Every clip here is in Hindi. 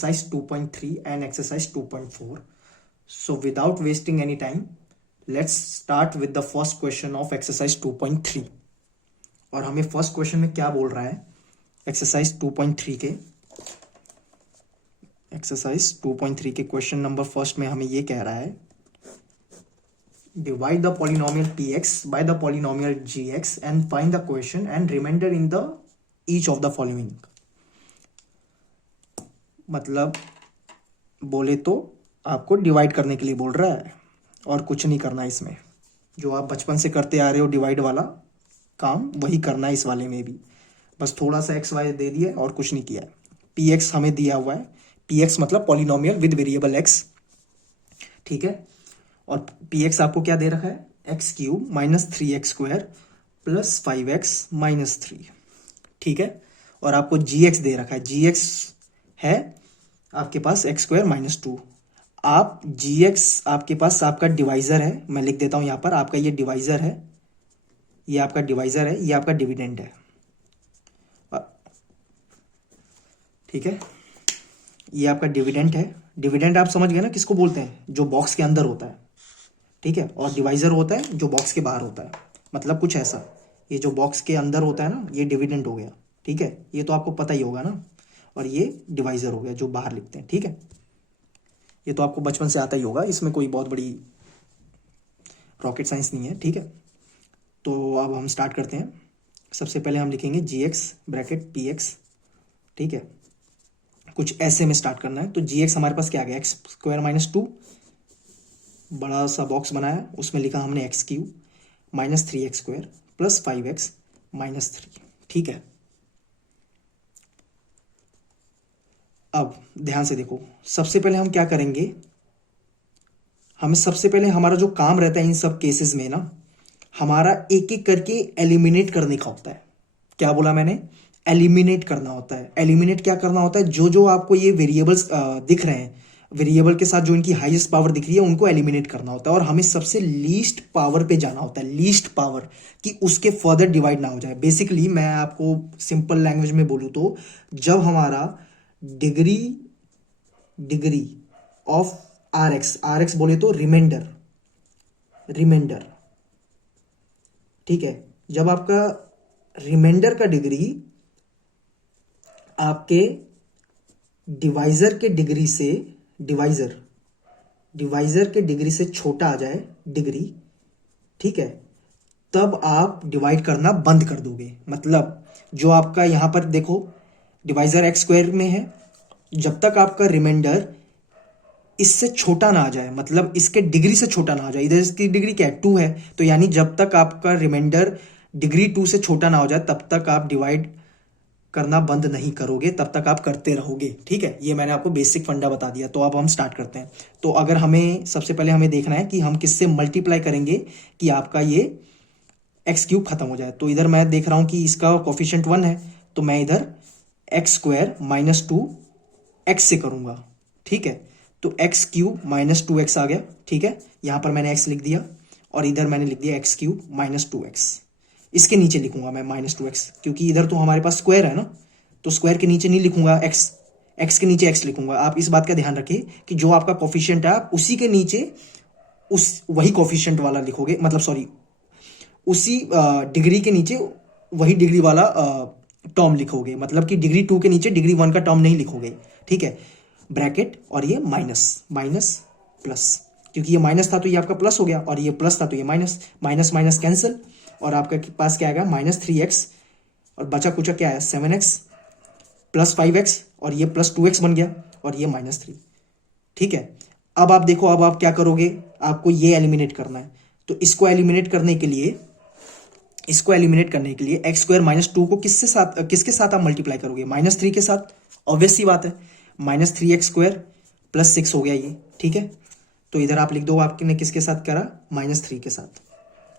exercise 2.3 and exercise 2.4. So without wasting any time, let's start with the first question of exercise 2.3. और हमें फर्स्ट क्वेश्चन में क्या बोल रहा है एक्सरसाइज 2.3 के क्वेश्चन नंबर फर्स्ट में हमें ये कह रहा है divide the polynomial px by the polynomial gx and find the quotient and remainder in the each of the following. मतलब बोले तो आपको डिवाइड करने के लिए बोल रहा है और कुछ नहीं करना है इसमें। जो आप बचपन से करते आ रहे हो डिवाइड वाला काम वही करना है इस वाले में भी, बस थोड़ा सा एक्स वाई दे दिया और कुछ नहीं किया। पी एक्स हमें दिया हुआ है, पी एक्स मतलब पॉलिनोमियल विद वेरिएबल एक्स, ठीक है। और पी एक्स आपको क्या दे रखा है, x cube minus 3x square plus 5x minus 3, ठीक है। और आपको जी एक्स दे रखा है, जी एक्स है आपके पास एक्स स्क्वायर माइनस 2। आप जी एक्स आपके पास आपका डिवाइजर है, मैं लिख देता हूं यहां पर, आपका ये डिवाइजर है, ये आपका डिवाइजर है, ये आपका डिविडेंड है, ठीक है। ये आपका डिविडेंड है। डिविडेंड आप समझ गए ना किसको बोलते हैं, जो बॉक्स के अंदर होता है, ठीक है। और डिवाइजर होता है जो बॉक्स के बाहर होता है, मतलब कुछ ऐसा। ये जो बॉक्स के अंदर होता है ना, ये डिविडेंड हो गया, ठीक है। ये तो आपको पता ही होगा ना। और ये डिवाइजर हो गया जो बाहर लिखते हैं, ठीक है। ये तो आपको बचपन से आता ही होगा, इसमें कोई बहुत बड़ी रॉकेट साइंस नहीं है, ठीक है। तो अब हम स्टार्ट करते हैं। सबसे पहले हम लिखेंगे जी एक्स ब्रैकेट पी एक्स, ठीक है। कुछ ऐसे में स्टार्ट करना है। तो जी एक्स हमारे पास क्या आ गया, एक्स स्क्वायर माइनस 2, बड़ा सा बॉक्स बनाया, उसमें लिखा हमने x cube minus 3x square plus 5x minus 3, ठीक है। अब ध्यान से देखो, सबसे पहले हम क्या करेंगे, हमें सबसे पहले हमारा जो काम रहता है इन सब केसेस में ना, हमारा एक एक करके एलिमिनेट करने का होता है। क्या बोला मैंने, एलिमिनेट करना होता है। एलिमिनेट क्या करना होता है, जो जो आपको ये वेरिएबल्स दिख रहे हैं, वेरिएबल के साथ जो इनकी हाईएस्ट पावर दिख रही है उनको एलिमिनेट करना होता है। और हमें सबसे लीस्ट पावर पे जाना होता है, लीस्ट पावर, कि उसके फर्दर डिवाइड ना हो जाए। बेसिकली मैं आपको सिंपल लैंग्वेज में बोलूं तो, जब हमारा डिग्री ऑफ आर एक्स बोले तो रिमाइंडर, ठीक है। जब आपका रिमाइंडर का डिग्री आपके डिवाइजर के डिग्री से, डिवाइजर के डिग्री से छोटा आ जाए डिग्री, ठीक है, तब आप डिवाइड करना बंद कर दोगे। मतलब जो आपका यहां पर देखो डिवाइजर एक्स स्क्वायर में है, जब तक आपका रिमाइंडर इससे छोटा ना आ जाए, मतलब इसके डिग्री से छोटा ना आ जाए, इधर इसकी डिग्री क्या है 2 है, तो यानी जब तक आपका रिमाइंडर डिग्री 2 से छोटा ना हो जाए तब तक आप डिवाइड करना बंद नहीं करोगे, तब तक आप करते रहोगे, ठीक है। ये मैंने आपको बेसिक फंडा बता दिया। तो अब हम स्टार्ट करते हैं। तो अगर हमें सबसे पहले हमें देखना है कि हम किससे मल्टीप्लाई करेंगे कि आपका ये एक्स क्यूब खत्म हो जाए। तो इधर मैं देख रहा हूं कि इसका कोफिशिएंट 1 है, तो मैं इधर एक्स स्क्वायर माइनस 2 एक्स से करूंगा, ठीक है। तो एक्स क्यूब माइनस 2x आ गया, ठीक है। यहां पर मैंने x लिख दिया और इधर मैंने लिख दिया एक्स क्यूब माइनस 2x। इसके नीचे लिखूंगा मैं माइनस 2x, क्योंकि इधर तो हमारे पास स्क्वायर है ना, तो स्क्वायर के नीचे नहीं लिखूंगा एक्स के नीचे एक्स लिखूंगा। आप इस बात का ध्यान रखिए कि जो आपका कोफिशिएंट है आप उसी के नीचे वही कोफिशिएंट वाला लिखोगे, मतलब सॉरी, उसी डिग्री के नीचे वही डिग्री वाला टर्म लिखोगे। मतलब कि डिग्री 2 के नीचे डिग्री 1 का टर्म नहीं लिखोगे, ठीक है। ब्रैकेट और ये माइनस प्लस, क्योंकि ये माइनस था तो ये आपका प्लस हो गया, और ये प्लस था तो ये माइनस माइनस कैंसिल, और आपके पास क्या आएगा माइनस 3x, और बचा कुचा क्या है 7x प्लस 5x, और ये प्लस 2x बन गया, और ये माइनस 3, ठीक है। अब आप देखो, अब आप क्या करोगे, आपको ये एलिमिनेट करना है। तो इसको एलिमिनेट करने के लिए एक्स स्क्वायर माइनस 2 को किसके साथ आप मल्टीप्लाई करोगे, माइनस 3 के साथ। ऑब्वियस सी बात है, माइनस 3x स्क्वायर प्लस 6 हो गया ये, ठीक है। तो इधर आप लिख दो आपने किसके साथ करा, माइनस 3 के साथ,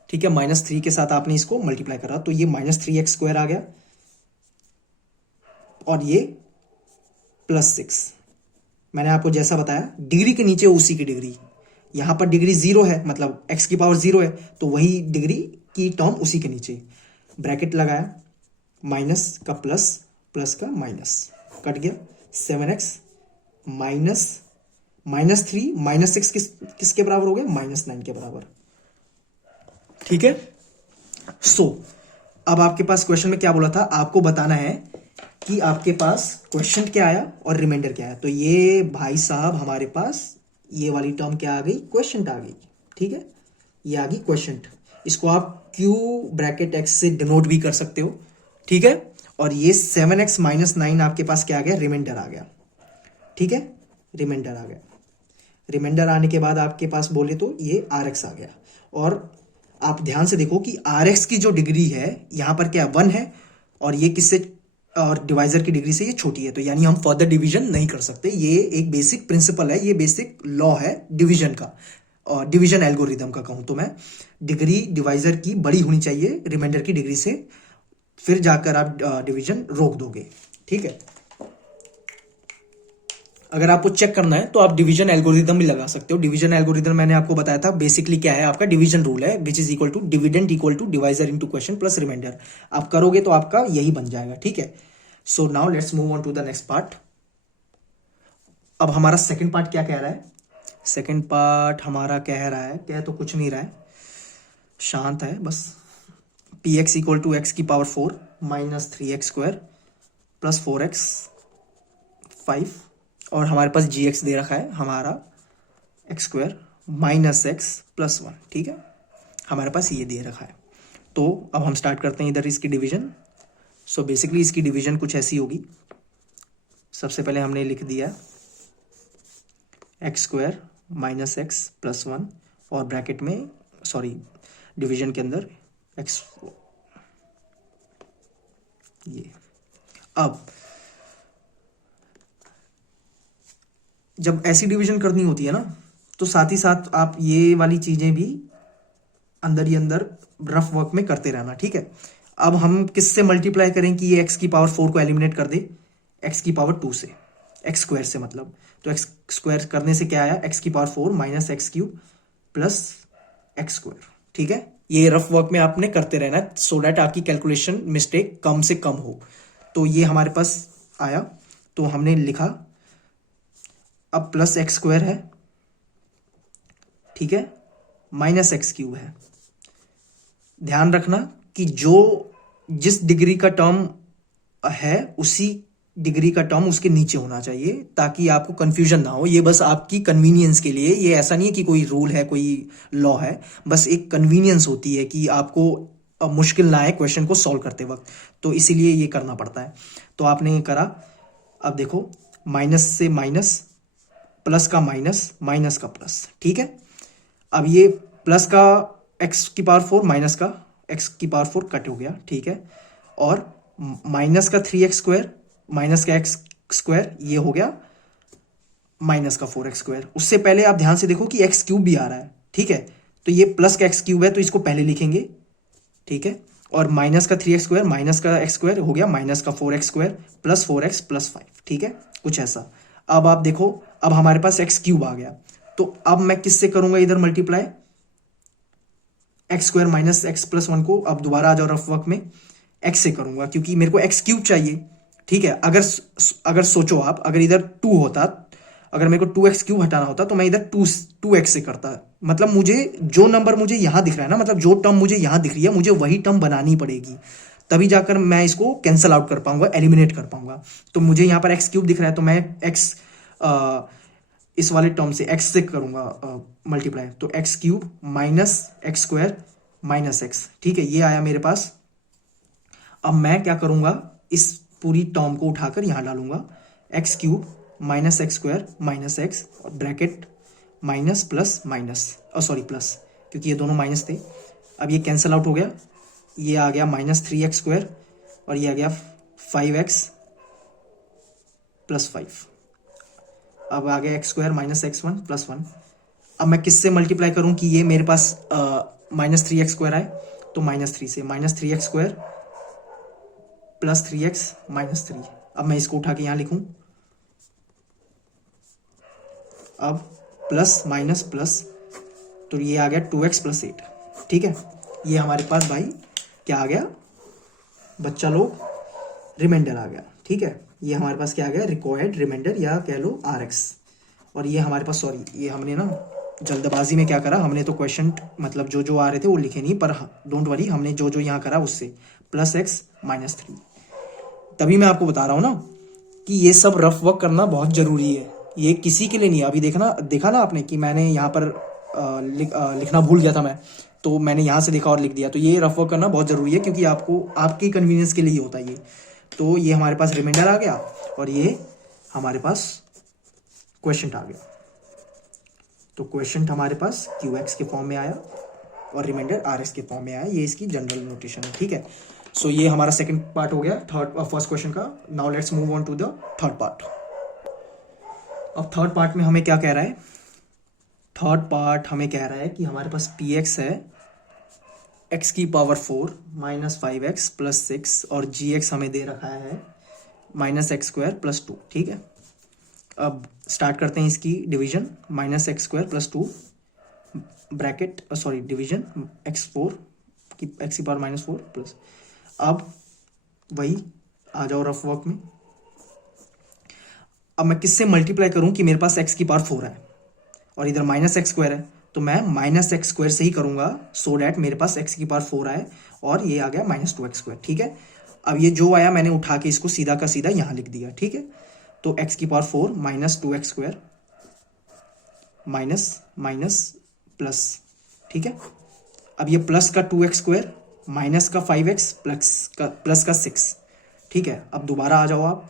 ठीक है। माइनस 3 के साथ आपने इसको मल्टीप्लाई करा, तो ये माइनस 3x स्क्वायर आ गया, और ये प्लस 6। मैंने आपको जैसा बताया डिग्री के नीचे उसी की डिग्री, यहां पर डिग्री 0 है, मतलब x की पावर 0 है, तो वही डिग्री की टर्म उसी के नीचे। ब्रैकेट लगाया, माइनस का प्लस, प्लस का माइनस, कट गया 7x -3 -6 किसके बराबर हो गया? -9 के बराबर। ठीक है। सो अब आपके पास क्वेश्चन में क्या बोला था? आपको बताना है कि आपके पास क्वेश्चन क्या आया और रिमाइंडर क्या आया। तो ये भाई साहब हमारे पास ये वाली टर्म क्या आ गई? क्वेश्चन आ गई। ठीक है, ये आ गई क्वेश्चन। इसको आप Q ब्रैकेट x से डिनोट भी कर सकते हो। ठीक है, और ये 7x - 9 आपके पास क्या आ गया? रिमाइंडर आ गया। ठीक है, रिमाइंडर आ गया। रिमाइंडर आने के बाद आपके पास बोले तो ये Rx आ गया। और आप ध्यान से देखो कि Rx की जो डिग्री है यहां पर क्या 1 है, और ये किससे, और डिवाइजर की डिग्री से ये छोटी है, तो यानी हम फर्दर डिवीजन नहीं कर सकते। ये एक बेसिक प्रिंसिपल है, ये बेसिक लॉ है डिवीजन का, और डिवीजन एल्गोरिदम का कहूं तो मैं, डिग्री डिवाइजर की बड़ी होनी चाहिए रिमाइंडर की डिग्री से, फिर जाकर आप डिवीजन रोक दोगे। ठीक है, अगर आपको चेक करना है तो आप डिवीजन एल्गोरिदम भी लगा सकते हो। डिवीजन एल्गोरिदम मैंने आपको बताया था बेसिकली क्या है, आपका डिवीजन रूल है, which is equal to dividend equal to divisor into question plus remainder. आप करोगे तो आपका यही बन जाएगा। ठीक है, so now let's move on to the next part. अब हमारा सेकंड पार्ट क्या कह रहा है? सेकंड पार्ट हमारा कह रहा है, कह तो कुछ नहीं रहा है, शांत है बस। P x equal to x की पावर 4 -3x² प्लस 4x 5, और हमारे पास जी एक्स दे रखा है हमारा x² -x + 1। ठीक है, हमारे पास ये दे रखा है। तो अब हम स्टार्ट करते हैं इधर इसकी डिवीजन। सो बेसिकली इसकी डिवीजन कुछ ऐसी होगी। सबसे पहले हमने लिख दिया x² -x + 1, और ब्रैकेट में, सॉरी डिवीजन के अंदर x, ये। अब जब ऐसी डिवीजन करनी होती है ना, तो साथ ही साथ आप ये वाली चीजें भी अंदर ही अंदर रफ वर्क में करते रहना। ठीक है, अब हम किससे मल्टीप्लाई करें कि ये x की पावर 4 को एलिमिनेट कर दे? x की पावर 2 से, x² से मतलब। तो x² करने से क्या आया? x की पावर 4 -x³ + x²। ठीक है, ये रफ वर्क में आपने करते रहना है सो दैट आपकी कैलकुलेशन मिस्टेक कम से कम हो। तो ये हमारे पास आया, तो हमने लिखा। अब प्लस x² है, ठीक है, -x³ है। ध्यान रखना कि जो जिस डिग्री का टर्म है उसी डिग्री का टर्म उसके नीचे होना चाहिए, ताकि आपको कंफ्यूजन ना हो। ये बस आपकी कन्वीनियंस के लिए, ये ऐसा नहीं है कि कोई रूल है, कोई लॉ है, बस एक कन्वीनियंस होती है कि आपको मुश्किल ना आए क्वेश्चन को सॉल्व करते वक्त, तो इसीलिए ये करना पड़ता है। तो आपने ये करा। अब देखो, माइनस से माइनस, प्लस का माइनस, माइनस का प्लस। ठीक है, अब ये प्लस का x की पावर 4 माइनस का x की पावर 4 कट हो गया। ठीक है, और माइनस का 3x² माइनस का x² ये हो गया माइनस का 4x²। उससे पहले आप ध्यान से देखो कि x³ भी आ रहा है। ठीक है, तो ये प्लस का x³ है तो इसको पहले लिखेंगे। ठीक है, और माइनस का 3x² माइनस का x² हो गया माइनस का 4x² प्लस 4x + 5। ठीक है, कुछ ऐसा। अब आप देखो, अब हमारे पास x³ आ गया, तो अब मैं किससे करूंगा इधर मल्टीप्लाई? x² - x + 1 को अब दोबारा आ जाओ रफ वर्क में, x से करूंगा क्योंकि मेरे को x³ चाहिए। ठीक है, अगर सोचो आप, अगर इधर 2 होता, अगर मेरे को 2x³ हटाना होता तो मैं इधर 2x से करता। मतलब मुझे जो नंबर मुझे यहां दिख रहा है ना, मतलब जो टर्म मुझे यहां दिख रही है, मुझे वही टर्म बनानी पड़ेगी, तभी जाकर मैं इसको कैंसल आउट कर पाऊंगा, एलिमिनेट कर पाऊंगा। तो मुझे यहां पर x³ दिख रहा है, तो मैं x इस वाले टर्म से x से करूंगा मल्टीप्लाई, तो x³ - x² - x। ठीक है, ये आया मेरे पास। अब मैं क्या करूंगा, इस पूरी टर्म को उठाकर यहां डालूंगा, x³ - x² - x, और bracket minus plus minus, sorry plus, क्योंकि ये दोनों माइनस थे। अब ये कैंसल आउट हो गया, ये आ गया -3x² और ये आ गया 5x + 5। अब आ गया x² - x1 + 1। अब मैं किससे मल्टीप्लाई करूं कि ये मेरे पास -3x² आए? तो -3 से, -3x² + 3x - 3। अब मैं इसको उठा के यहां लिखूं, अब प्लस माइनस प्लस, तो ये आ गया 2x + 8। ठीक है, ये हमारे पास भाई क्या आ गया बच्चा लोग? रिमाइंडर आ गया। ठीक। ठीक है, ये हमारे पास क्या आ गया, रिक्वायर्ड रिमाइंडर या कह लो RX। और ये हमारे पास, सॉरी ये हमने ना जल्दबाजी में क्या करा, हमने तो क्वेश्चन मतलब जो जो आ रहे थे वो लिखे नहीं, पर डोंट वरी, हमने जो जो यहाँ करा उससे +x -3। तभी मैं आपको बता रहा हूँ ना कि ये सब रफ वर्क करना बहुत ज़रूरी है, ये किसी के लिए नहीं है। अभी देखा ना आपने कि मैंने यहाँ पर लिखना भूल गया था मैं, तो मैंने यहाँ से देखा और लिख दिया। तो ये रफ वर्क करना बहुत ज़रूरी है, क्योंकि आपको आपकी कन्वीनियंस के लिए ही होता है ये। तो ये हमारे पास रिमाइंडर आ गया और ये हमारे पास क्वेश्चन आ गया। तो क्वेश्चन हमारे पास QX के फॉर्म में आया और रिमाइंडर RX के फॉर्म में आया। ये इसकी जनरल नोटेशन है, ठीक है। सो ये हमारा सेकंड पार्ट हो गया फर्स्ट क्वेश्चन का। Now let's move on to the third part. अब थर्ड पार्ट में हमें क्या कह रहा है, थर्ड पार्ट हमें कह रहा है कि हमारे पास PX है x की पावर 4 -5x + 6 और GX हमें दे रखा है -x² + 2, ठीक है। अब स्टार्ट करते हैं इसकी division, -x² + 2 bracket sorry division x4 की x की पावर -4 प्लस। अब वही आ जाओ रफ वर्क में। अब मैं किससे मल्टीप्लाई करूं कि मेरे पास x की पावर 4 है और इधर -x² है, तो मैं -x² से ही करूंगा सो डैट मेरे पास x की पावर 4 आए और ये आ गया -2x², ठीक है। अब ये जो आया मैंने उठा के इसको सीधा का सीधा यहां लिख दिया, ठीक है। तो x की पावर 4 -2x² माइनस प्लस, ठीक है। अब ये प्लस का 2x² माइनस का 5x प्लस का 6, ठीक है। अब दोबारा आ जाओ आप,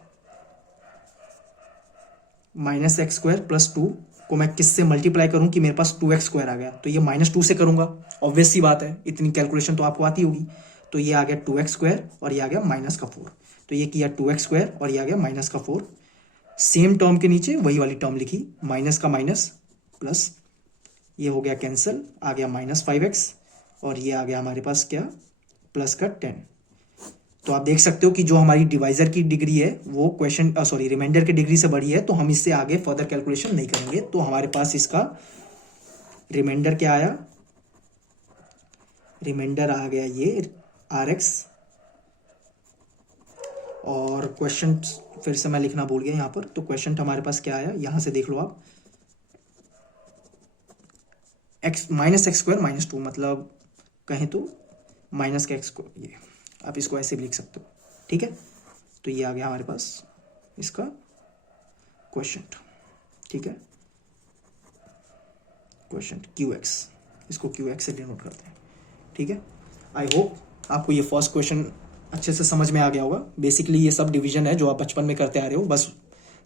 -x² + 2 को मैं किससे मल्टीप्लाई करूं कि मेरे पास 2x² आ गया, तो ये -2 से करूंगा, ऑब्वियस सी बात है, इतनी कैलकुलेशन तो आपको आती होगी। तो ये आ गया 2x² और ये आ गया -4, तो ये किया 2x² और ये आ गया -4। सेम टर्म के नीचे वही वाली टर्म लिखी, माइनस का माइनस प्लस, ये हो गया कैंसिल, आ गया -5x और ये आ गया हमारे पास क्या, प्लस का 10। तो आप देख सकते हो कि जो हमारी डिवाइजर की डिग्री है वो क्वेश्चन सॉरी रिमाइंडर की डिग्री से बड़ी है, तो हम इससे आगे फर्दर कैलकुलेशन नहीं करेंगे। तो हमारे पास इसका रिमाइंडर क्या आया, रिमाइंडर आ गया ये RX। और क्वेश्चन फिर से मैं लिखना भूल गया यहाँ पर, तो क्वेश्चन हमारे पास क्या आया, यहां से देख लो आप, -x² -2 मतलब कहें तो माइनस का x, ये आप इसको ऐसे भी लिख सकते हो, ठीक है। तो ये आ गया हमारे पास इसका क्वेश्चन, ठीक है, क्वेश्चन QX, इसको QX से डिनोट करते हैं, ठीक है। आई होप आपको ये फर्स्ट क्वेश्चन अच्छे से समझ में आ गया होगा। बेसिकली ये सब डिवीजन है जो आप बचपन में करते आ रहे हो, बस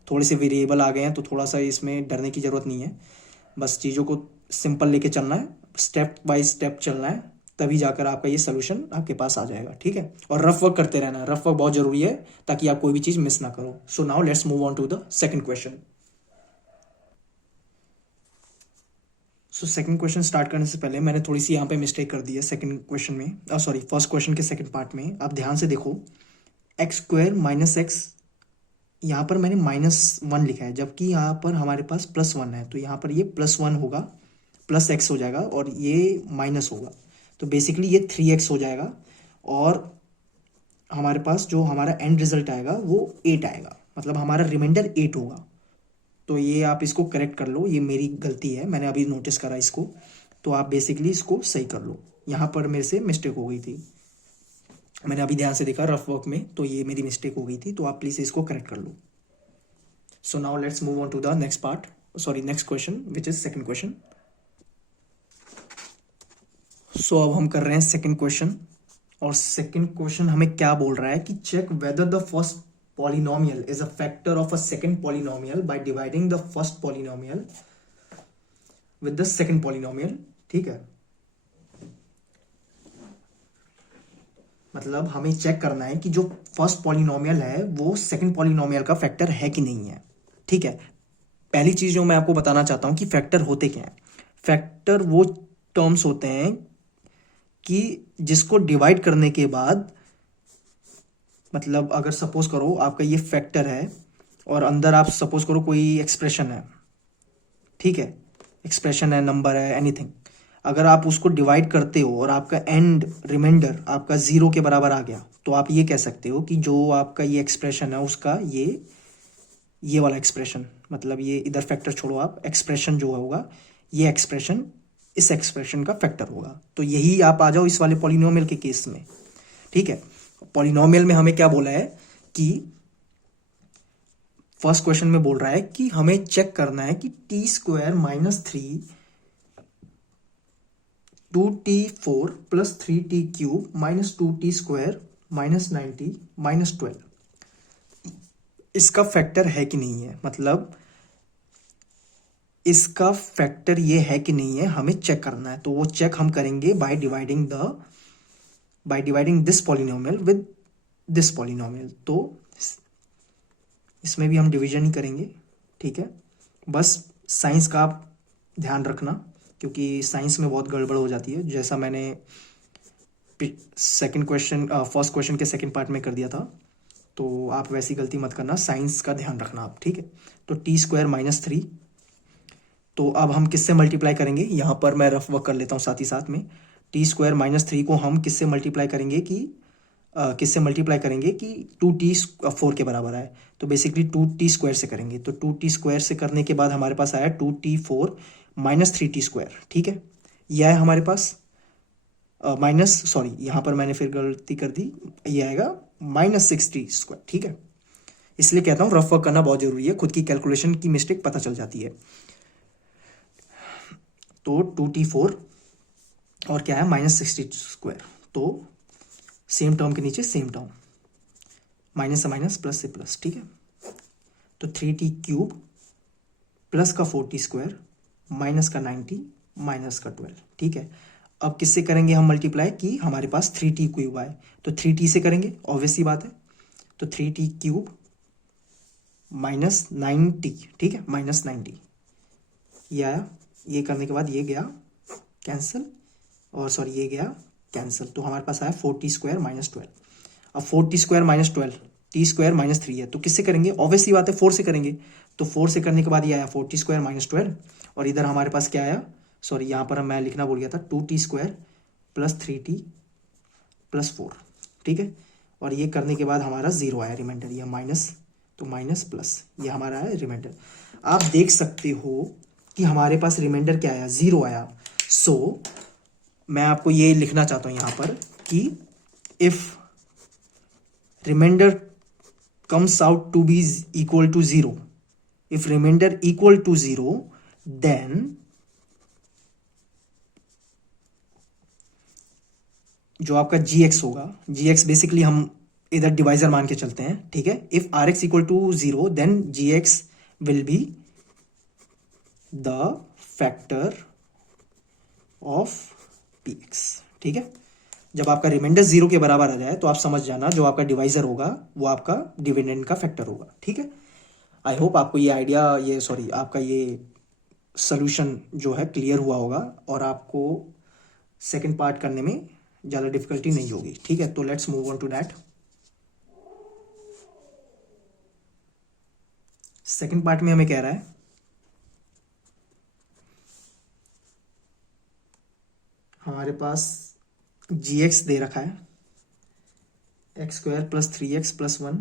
थोड़े से वेरिएबल आ गए हैं तो थोड़ा सा इसमें डरने की जरूरत नहीं है, बस चीज़ों को सिंपल लेके चलना है, स्टेप बाय स्टेप चलना है, तभी जाकर आपका ये सोल्यूशन आपके पास आ जाएगा, ठीक है। और रफ वर्क करते रहना है, रफ वर्क बहुत जरूरी है ताकि आप कोई भी चीज़ मिस ना करो। So now let's move on to the second question. So second question start करने से पहले मैंने थोड़ी सी यहाँ पे मिस्टेक कर दी है सेकंड क्वेश्चन में, सॉरी फर्स्ट क्वेश्चन के सेकंड पार्ट में। आप ध्यान से देखो, x² - x, यहाँ पर मैंने -1 लिखा है, जबकि यहाँ पर हमारे पास +1 है, तो यहाँ पर ये +1 होगा, +x हो जाएगा और ये माइनस होगा, तो बेसिकली ये 3x हो जाएगा। और हमारे पास जो हमारा एंड रिजल्ट आएगा वो 8 आएगा, मतलब हमारा रिमाइंडर 8 होगा। तो ये आप इसको करेक्ट कर लो, ये मेरी गलती है, मैंने अभी नोटिस करा इसको, तो आप बेसिकली इसको सही कर लो। यहाँ पर मेरे से मिस्टेक हो गई थी, मैंने अभी ध्यान से देखा रफ वर्क में, तो ये मेरी मिस्टेक हो गई थी, तो आप प्लीज़ इसको करेक्ट कर लो। So now let's move on to the next part, sorry next question which is second question. So अब हम कर रहे हैं सेकंड क्वेश्चन, और सेकंड क्वेश्चन हमें क्या बोल रहा है कि check whether the first polynomial is a factor of a second polynomial by dividing the first polynomial with the second polynomial, ठीक है। मतलब हमें चेक करना है कि जो फर्स्ट पॉलिनोमियल है वो सेकंड पॉलिनोमियल का फैक्टर है कि नहीं है, ठीक है। पहली चीज जो मैं आपको बताना चाहता हूं कि फैक्टर होते क्या हैं। फैक्टर वो टर्म्स होते हैं कि जिसको डिवाइड करने के बाद, मतलब अगर सपोज करो आपका ये फैक्टर है और अंदर आप सपोज करो कोई एक्सप्रेशन है, ठीक है, एक्सप्रेशन है, नंबर है, एनीथिंग, अगर आप उसको डिवाइड करते हो और आपका एंड रिमाइंडर आपका 0 के बराबर आ गया, तो आप ये कह सकते हो कि जो आपका ये एक्सप्रेशन है उसका ये वाला एक्सप्रेशन, मतलब ये इधर फैक्टर छोड़ो, आप एक्सप्रेशन जो होगा ये एक्सप्रेशन इस एक्सप्रेशन का फैक्टर होगा। तो यही आप आ जाओ इस वाले पॉलिनोमियल के केस में, ठीक है। पॉलिनोमियल में हमें क्या बोला है कि फर्स्ट क्वेश्चन में बोल रहा है कि हमें चेक करना है कि T square minus 3 2t4 plus 3t³ minus 2t square minus 90 minus 12 इसका फैक्टर है कि नहीं है, मतलब इसका फैक्टर ये है कि नहीं है हमें चेक करना है। तो वो चेक हम करेंगे by dividing this polynomial with this polynomial. तो इसमें भी हम डिवीजन ही करेंगे, ठीक है। बस साइंस का आप ध्यान रखना, क्योंकि साइंस में बहुत गड़बड़ हो जाती है, जैसा मैंने फर्स्ट क्वेश्चन के सेकंड पार्ट में कर दिया था। तो आप वैसी गलती मत करना, साइंस का ध्यान रखना आप, ठीक है। तो टी स्क्वायर माइनस 3, तो अब हम किससे मल्टीप्लाई करेंगे, यहाँ पर मैं रफ वर्क कर लेता हूँ साथ ही साथ में। टी स्क्वायर माइनस 3 को हम किससे मल्टीप्लाई करेंगे कि 2t4 के बराबर है, तो बेसिकली 2t स्क्वायर से करेंगे। तो 2t स्क्वायर से करने के बाद हमारे पास आया 2t4 माइनस 3t स्क्वायर, ठीक है। यह है हमारे पास माइनस, सॉरी यहाँ पर मैंने फिर गलती कर दी, ये आएगा माइनस 6t स्क्वायर, ठीक है। इसलिए कहता हूँ रफ वर्क करना बहुत जरूरी है, खुद की कैलकुलेशन की मिस्टेक पता चल जाती है। तो 2t4 और क्या है माइनस 6t स्क्वायर, तो सेम टर्म के नीचे सेम टर्म, माइनस से माइनस प्लस से प्लस, ठीक है। तो 3t³ प्लस का 4t स्क्वायर माइनस का 90 माइनस का 12, ठीक है। अब किससे करेंगे हम मल्टीप्लाई, कि हमारे पास 3t³ आए, तो 3t से करेंगे, ऑब्वियस सी बात है। तो 3t³ माइनस 90, ठीक है, माइनस 90 ये आया। ये करने के बाद ये गया कैंसिल, और सॉरी ये गया कैंसिल, तो हमारे पास आया 4t स्क्वायर माइनस 12। अब 4t square minus 12, T square minus 3 है, तो किससे करेंगे, ऑब्वियसली बात है 4 से करेंगे। तो 4 से करने के बाद ये आया 4t स्क्वायर माइनस 12, और इधर हमारे पास क्या आया, सॉरी यहाँ पर मैं लिखना भूल गया था, 2t square plus 3t plus 4, ठीक है। और ये करने के बाद हमारा 0 आया रिमाइंडर, ये माइनस, तो माइनस प्लस, ये हमारा है रिमाइंडर। आप देख सकते हो कि हमारे पास रिमाइंडर क्या आया, 0 आया। सो मैं आपको ये लिखना चाहता हूं यहां पर कि if remainder comes out to be equal to 0, if remainder equal to 0, then जो आपका gx होगा, gx बेसिकली हम इधर डिवाइजर मान के चलते हैं, ठीक है। If rx equal to 0 then gx will be the factor of px, ठीक है। जब आपका रिमाइंडर 0 के बराबर आ जाए तो आप समझ जाना जो आपका डिवाइजर होगा वो आपका डिविडेंड का फैक्टर होगा, ठीक है। आई होप आपको ये आइडिया, आपका ये सोल्यूशन जो है क्लियर हुआ होगा, और आपको सेकंड पार्ट करने में ज़्यादा डिफिकल्टी नहीं होगी, ठीक है। तो let's move on to that. Second part में हमें कह रहा है हमारे पास gx दे रखा है x square plus 3x plus 1,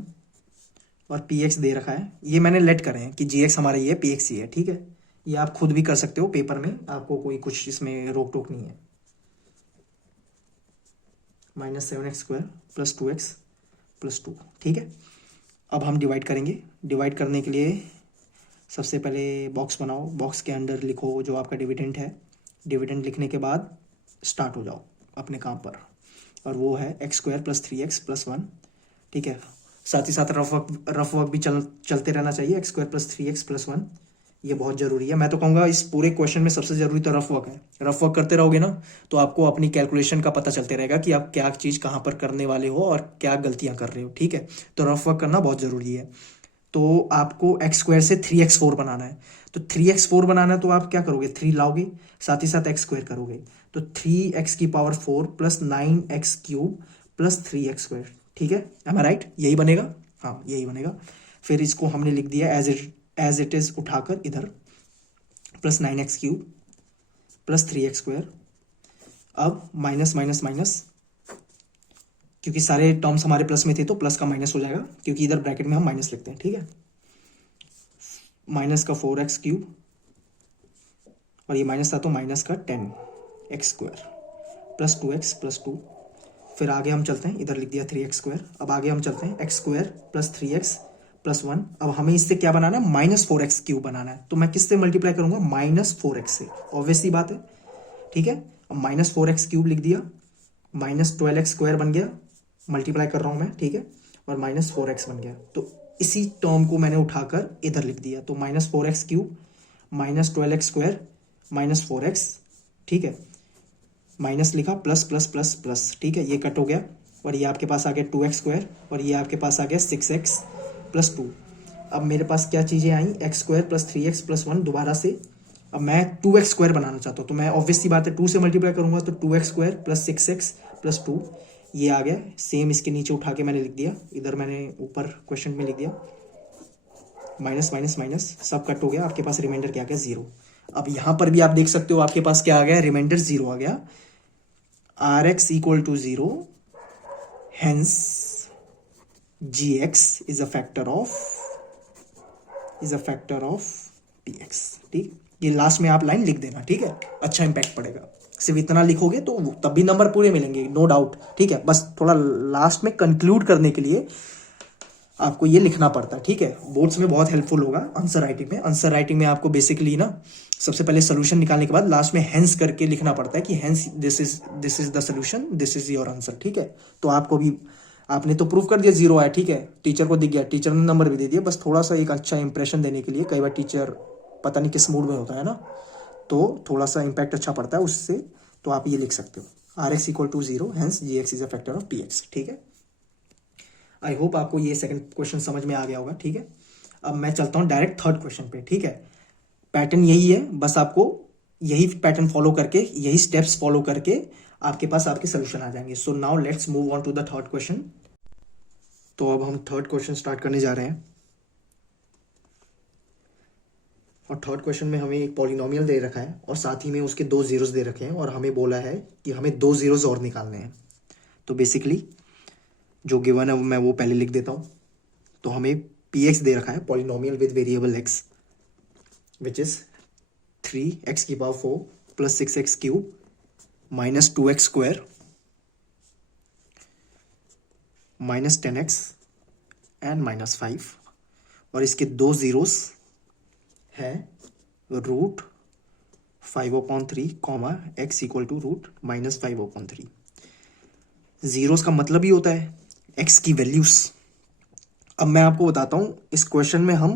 और px दे रखा है, ये मैंने लेट करे हैं कि gx हमारा ये px ही है, ठीक है। ये आप खुद भी कर सकते हो पेपर में, आपको कोई कुछ इसमें रोक टोक नहीं है। Minus 7x square plus 2x plus 2, ठीक है। अब हम डिवाइड करेंगे, डिवाइड करने के लिए सबसे पहले बॉक्स बनाओ, बॉक्स के अंदर लिखो जो आपका डिविडेंड है, डिविडेंड लिखने के बाद स्टार्ट हो जाओ अपने काम पर, और वो है x square plus 3x plus 1, ठीक है। साथ ही साथ रफ वर्क भी चलते रहना चाहिए, x square plus 3x plus 1, ये बहुत जरूरी है। मैं तो कहूँगा इस पूरे क्वेश्चन में सबसे जरूरी तो रफ वर्क है। रफ वर्क करते रहोगे ना तो आपको अपनी कैलकुलेशन का पता चलते रहेगा कि आप क्या चीज़ कहाँ पर करने वाले हो और क्या गलतियाँ कर रहे हो, ठीक है। तो रफ वर्क करना बहुत ज़रूरी है। तो आपको एक्स स्क्वायर से 3x4 बनाना है, तो 3x4 बनाना है तो आप क्या करोगे, 3 लाओगे, साथ ही साथ एक्स स्क्वायर करोगे, तो 3x की power 4 plus 9x³ plus 3x square, ठीक है, एम आई राइट, यही बनेगा, हाँ यही बनेगा। फिर इसको हमने लिख दिया एज इट इज उठाकर इधर, plus 9x³ plus 3x square. अब माइनस माइनस माइनस क्योंकि सारे टर्म्स हमारे प्लस में थे तो प्लस का माइनस हो जाएगा, क्योंकि इधर ब्रैकेट में हम माइनस लिखते हैं, ठीक है। माइनस का 4x क्यूब और ये माइनस था तो माइनस का 10x square plus 2x plus 2। फिर आगे हम चलते हैं, इधर लिख दिया 3x स्क्वायर। अब आगे हम चलते हैं x square plus 3x plus 1। अब हमें इससे क्या बनाना है, माइनस 4x क्यूब बनाना है। तो मैं किससे मल्टीप्लाई करूंगा, माइनस 4x से, ऑब्वियस सी बात है, ठीक है। अब माइनस 4x क्यूब लिख दिया, माइनस 12x स्क्वायर बन गया, मल्टीप्लाई कर रहा हूं मैं, ठीक है, और माइनस 4x बन गया। तो इसी टर्म को मैंने उठाकर इधर लिख दिया, तो minus 4x cube minus 12x square minus 4x, ठीक है, माइनस लिखा, प्लस प्लस प्लस प्लस, ठीक है, ये कट हो गया और ये आपके पास आ गया 2x स्क्वायर और ये आपके पास आ गया 6x प्लस 2। अब मेरे पास क्या चीज़ें आई, x square plus 3x plus 1 दोबारा से। अब मैं 2x स्क्वायर बनाना चाहता हूँ, तो मैं ऑब्वियस सी बात है 2 से मल्टीप्लाई करूंगा, तो 2x square plus 6x plus 2 ये आ गया। सेम इसके नीचे उठा के मैंने लिख दिया, इधर मैंने ऊपर क्वेश्चन में लिख दिया, माइनस माइनस माइनस सब कट हो गया, आपके पास रिमाइंडर क्या आ गया, 0। अब यहां पर भी आप देख सकते हो आपके पास क्या आ गया, रिमाइंडर 0 आ गया। R x equal to 0, hence G x is a factor of P x, ठीक। ये लास्ट में आप लाइन लिख देना, ठीक है, अच्छा इंपैक्ट पड़ेगा। सिर्फ इतना लिखोगे तो तब भी नंबर पूरे मिलेंगे, नो डाउट, ठीक है। बस थोड़ा लास्ट में कंक्लूड करने के लिए आपको ये लिखना पड़ता है, ठीक है। बोर्ड्स में बहुत हेल्पफुल होगा आंसर राइटिंग में। आंसर राइटिंग में आपको बेसिकली ना सबसे पहले सोल्यूशन निकालने के बाद लास्ट में हेंस करके लिखना पड़ता है कि hence this is the solution, this is your answer, ठीक है। तो आपको भी, आपने तो प्रूफ कर दिया 0 आया, ठीक है, टीचर को दिख गया, टीचर ने नंबर भी दे दिया। बस थोड़ा सा एक अच्छा इंप्रेशन देने के लिए, कई बार टीचर पता नहीं किस मूड में होता है ना, तो थोड़ा सा इंपैक्ट अच्छा पड़ता है उससे। तो आप ये लिख सकते हो, R x equal to 0, hence G x is a factor of P x, ठीक है। आई होप आपको ये सेकंड क्वेश्चन समझ में आ गया होगा, ठीक है। अब मैं चलता हूँ डायरेक्ट थर्ड क्वेश्चन पे, ठीक है। पैटर्न यही है, बस आपको यही पैटर्न फॉलो करके, यही स्टेप्स फॉलो करके आपके पास आपके सोल्यूशन आ जाएंगे। So now let's move on to the third question. तो अब हम थर्ड क्वेश्चन स्टार्ट करने जा रहे हैं, और थर्ड क्वेश्चन में हमें एक पॉलिनोमियल दे रखा है और साथ ही में उसके 2 जीरोस दे रखे हैं, और हमें बोला है कि हमें 2 जीरोस और निकालने हैं। तो बेसिकली जो गिवन है मैं वो पहले लिख देता हूँ। तो हमें पी एक्स दे रखा है, polynomial with variable x, which is 3x की power 4 plus 6x cube minus 2x square minus 10x and minus 5, और इसके 2 जीरोस है root 5/3 comma x equal to root minus 5/3। Zeros का मतलब ही होता है एक्स की वैल्यूज। अब मैं आपको बताता हूं इस क्वेश्चन में हम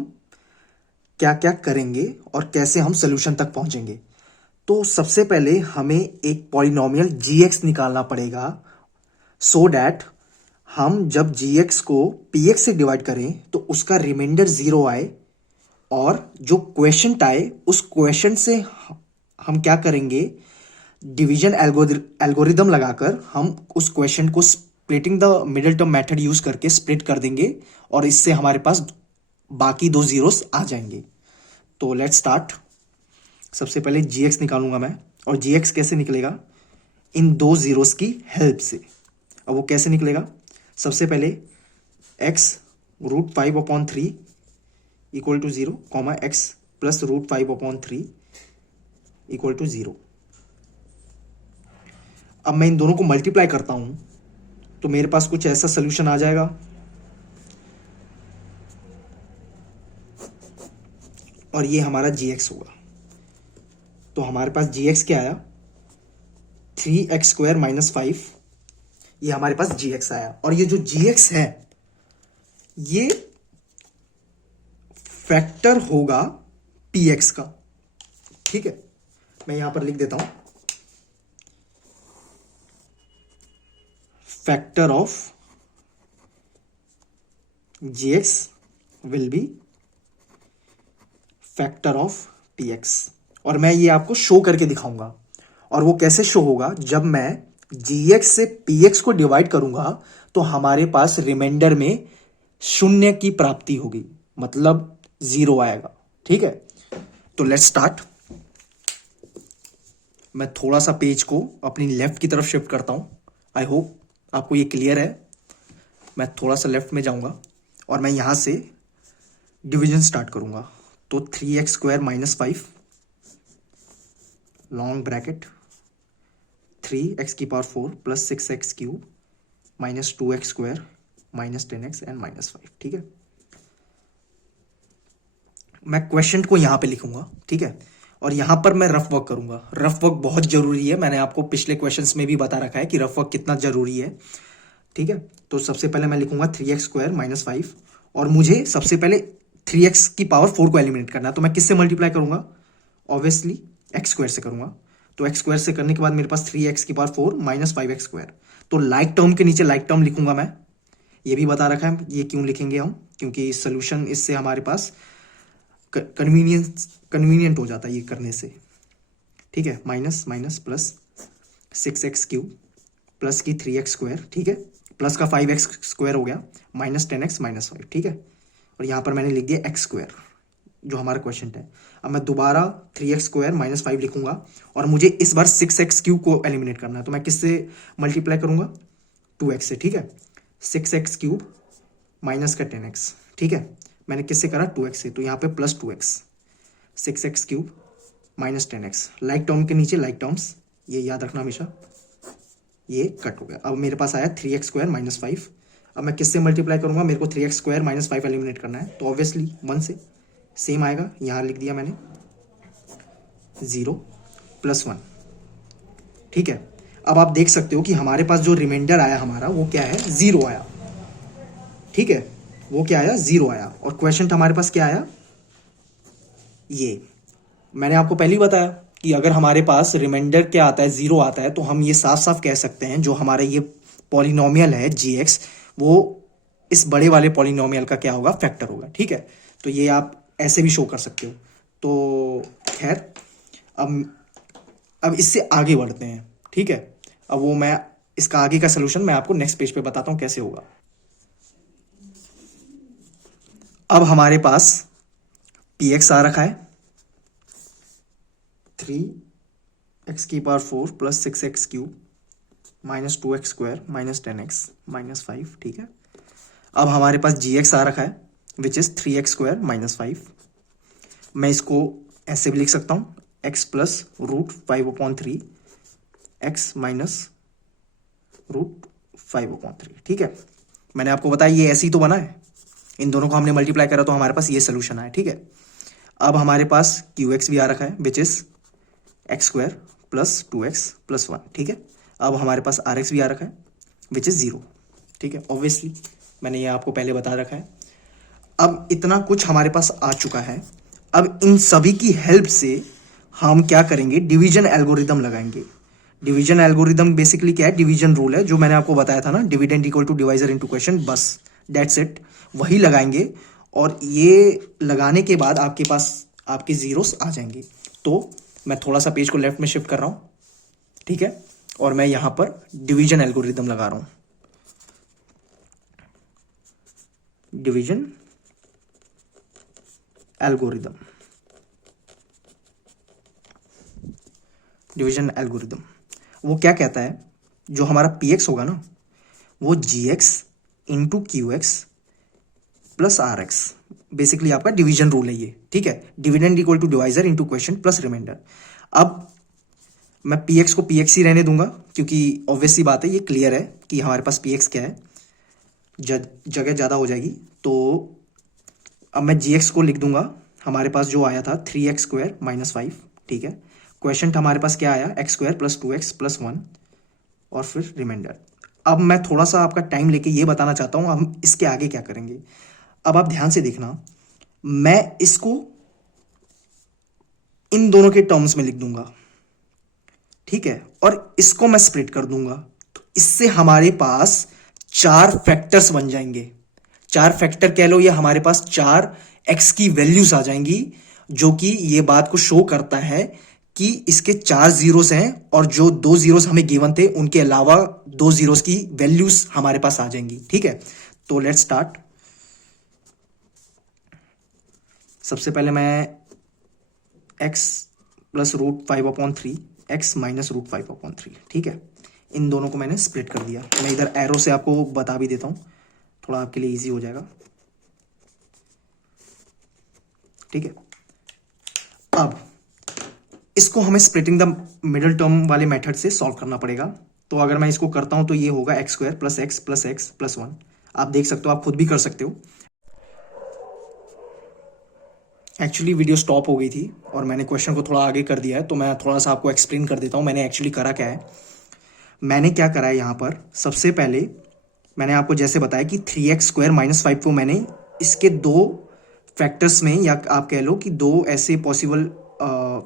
क्या क्या करेंगे और कैसे हम सोल्यूशन तक पहुंचेंगे। तो सबसे पहले हमें एक पॉलिनोमियल जी निकालना पड़ेगा, सो दैट हम जब जी को पी से डिवाइड करें तो उसका रिमाइंडर 0 आए, और जो क्वेश्चन आए उस क्वेश्चन से हम क्या करेंगे, डिवीजन एल्गोरिदम लगाकर हम उस क्वेश्चन को splitting the middle term method use करके स्प्लिट कर देंगे, और इससे हमारे पास बाकी 2 जीरोस आ जाएंगे। तो लेट्स स्टार्ट। सबसे पहले जीएक्स निकालूंगा मैं, और जीएक्स कैसे निकलेगा, इन 2 जीरोस की हेल्प से। अब वो कैसे निकलेगा, सबसे पहले x root 5/3 equal to 0 comma x plus root 5/3 equal to 0। अब मैं इन दोनों को मल्टीप्लाई करता हूं तो मेरे पास कुछ ऐसा सोल्यूशन आ जाएगा, और ये हमारा जीएक्स होगा। तो हमारे पास जीएक्स क्या आया, 3x स्क्वायर माइनस 5, ये हमारे पास जीएक्स आया। और ये जो जीएक्स है ये फैक्टर होगा पीएक्स का, ठीक है। मैं यहां पर लिख देता हूं, factor of GX will be factor of px. और मैं ये आपको शो करके दिखाऊंगा, और वो कैसे शो होगा, जब मैं जीएक्स से पीएक्स को डिवाइड करूंगा तो हमारे पास रिमाइंडर में 0 की प्राप्ति होगी, मतलब 0 आएगा, ठीक है। तो लेट्स स्टार्ट। मैं थोड़ा सा पेज को अपनी लेफ्ट की तरफ शिफ्ट करता हूं, आई होप आपको ये क्लियर है? मैं थोड़ा सा लेफ्ट में जाऊंगा और मैं यहाँ से डिवीजन स्टार्ट करूंगा। तो 3x² - 5 long bracket 3x⁴ plus 6x³ -2x² -10x and -5। ठीक है, मैं क्वेश्चन को यहां पे लिखूंगा। ठीक है, और यहां पर मैं रफ वर्क करूंगा। रफ वर्क बहुत जरूरी है, मैंने आपको पिछले क्वेश्चंस में भी बता रखा है कि रफ वर्क कितना जरूरी है। ठीक है, तो सबसे पहले मैं लिखूंगा 3x² - 5 और मुझे सबसे पहले 3x⁴ को एलिमिनेट करना है। तो मैं किससे मल्टीप्लाई करूंगा? ऑब्वियसली x² से करूंगा। तो x² से करने के बाद मेरे पास 3x⁴ -5x²। तो लाइक टर्म के नीचे लाइक टर्म लिखूंगा मैं। ये भी बता रखा है ये क्यों लिखेंगे हम, क्योंकि सोल्यूशन इससे हमारे पास कन्वीनियंट हो जाता है ये करने से। ठीक है, minus minus plus 6x³ plus की 3x²। ठीक है, प्लस का 5x² हो गया -10x -5। ठीक है, और यहां पर मैंने लिख दिया x² जो हमारा क्वेश्चन है। अब मैं दोबारा 3x² -5 लिखूंगा और मुझे इस बार 6x³ को एलिमिनेट करना है। तो मैं किससे मल्टीप्लाई करूंगा? 2x से। ठीक है, 6x³ माइनस का 10x। ठीक है, मैंने किससे करा? 2x से। तो यहाँ पे plus 2x 6x³ -10x। Like term के नीचे लाइक टर्म्स, ये याद रखना हमेशा। ये कट हो गया। अब मेरे पास आया 3x² -5। अब मैं किससे मल्टीप्लाई करूंगा? मेरे को 3x² -5 एलिमिनेट करना है, तो ऑब्वियसली 1 से सेम आएगा। यहाँ लिख दिया मैंने 0 + 1। ठीक है, अब आप देख सकते हो कि हमारे पास जो रिमाइंडर आया हमारा वो क्या है? 0 आया। ठीक है, वो क्या आया? 0 आया। और क्वेश्चन हमारे पास क्या आया? ये मैंने आपको पहले ही बताया कि अगर हमारे पास रिमाइंडर क्या आता है? 0 आता है, तो हम ये साफ साफ कह सकते हैं जो हमारा ये पॉलिनोमियल है gx, वो इस बड़े वाले पॉलिनोमियल का क्या होगा? फैक्टर होगा। ठीक है, तो ये आप ऐसे भी शो कर सकते हो। तो खैर, अब इससे आगे बढ़ते हैं। ठीक है, अब वो मैं इसका आगे का सोल्यूशन मैं आपको नेक्स्ट पेज पे बताता हूं कैसे होगा। अब हमारे पास px आ रखा है 3x⁴ plus 6x³ -2x² -10x -5। ठीक है, अब हमारे पास gx आ रखा है विच इज 3x² -5। मैं इसको ऐसे भी लिख सकता हूं x प्लस √5/3 x माइनस √5/3। ठीक है, मैंने आपको बताया ये ऐसे ही तो बना है, इन दोनों को हमने मल्टीप्लाई करा तो हमारे पास ये सोल्यूशन आया। ठीक है, अब हमारे पास qx भी आ रखा है which is x² plus 2x plus 1। ठीक है, अब हमारे पास rx भी आ रखा है विच इज 0। ठीक है, ऑब्वियसली मैंने ये आपको पहले बता रखा है। अब इतना कुछ हमारे पास आ चुका है। अब इन सभी की हेल्प से हम क्या करेंगे? डिवीजन एल्गोरिदम लगाएंगे। डिवीजन एल्गोरिदम बेसिकली क्या है? डिवीजन रूल है, जो मैंने आपको बताया था ना, dividend equal to divisor into question, बस दैट्स इट। वही लगाएंगे और ये लगाने के बाद आपके पास आपके जीरोस आ जाएंगे। तो मैं थोड़ा सा पेज को लेफ्ट में शिफ्ट कर रहा हूं। ठीक है, और मैं यहां पर डिवीजन एल्गोरिदम लगा रहा हूं। डिवीजन एल्गोरिदम, डिवीजन एल्गोरिदम वो क्या कहता है? जो हमारा px होगा ना, वो gx into qx plus rx, basically आपका डिवीजन रूल है ये। ठीक है, dividend equal to divisor into question plus remainder. अब मैं px को px ही रहने दूंगा, क्योंकि ऑब्वियस सी बात है, ये क्लियर है कि हमारे पास px क्या है, जगह ज्यादा हो जाएगी। तो अब मैं gx को लिख दूंगा, हमारे पास जो आया था 3x² -5। ठीक है, क्वेश्चन हमारे पास क्या आया? x² प्लस 2x प्लस 1 और फिर रिमाइंडर। अब मैं थोड़ा सा आपका टाइम लेके ये बताना चाहता हूं हम इसके आगे क्या करेंगे। अब आप ध्यान से देखना, मैं इसको इन दोनों के टर्म्स में लिख दूंगा। ठीक है, और इसको मैं स्प्लिट कर दूंगा, तो इससे हमारे पास 4 फैक्टर्स बन जाएंगे। 4 फैक्टर कह लो, या हमारे पास 4 x की वैल्यूज आ जाएंगी, जो कि ये बात को शो करता है कि इसके 4 जीरोस हैं और जो 2 जीरोस हमें गिवन थे उनके अलावा 2 जीरोस की वैल्यूज हमारे पास आ जाएंगी। ठीक है, तो लेट्स स्टार्ट। सबसे पहले मैं x प्लस √5/3 x माइनस √5/3। ठीक है, इन दोनों को मैंने स्प्लिट कर दिया। मैं इधर एरो से आपको बता भी देता हूँ, थोड़ा आपके लिए इजी हो जाएगा। ठीक है, अब इसको हमें स्प्लिटिंग द मिडिल टर्म वाले मेथड से सॉल्व करना पड़ेगा। तो अगर मैं इसको करता हूं तो ये होगा x square plus x plus x plus one. आप देख सकते हो, आप खुद भी कर सकते हो। एक्चुअली वीडियो स्टॉप हो गई थी और मैंने क्वेश्चन को थोड़ा आगे कर दिया है, तो मैं थोड़ा सा आपको एक्सप्लेन कर देता हूँ मैंने एक्चुअली करा क्या है। मैंने क्या करा है यहाँ पर, सबसे पहले मैंने आपको जैसे बताया कि 3x स्क्वायर माइनस 5 को मैंने इसके दो फैक्टर्स में, या आप कह लो कि दो ऐसे पॉसिबल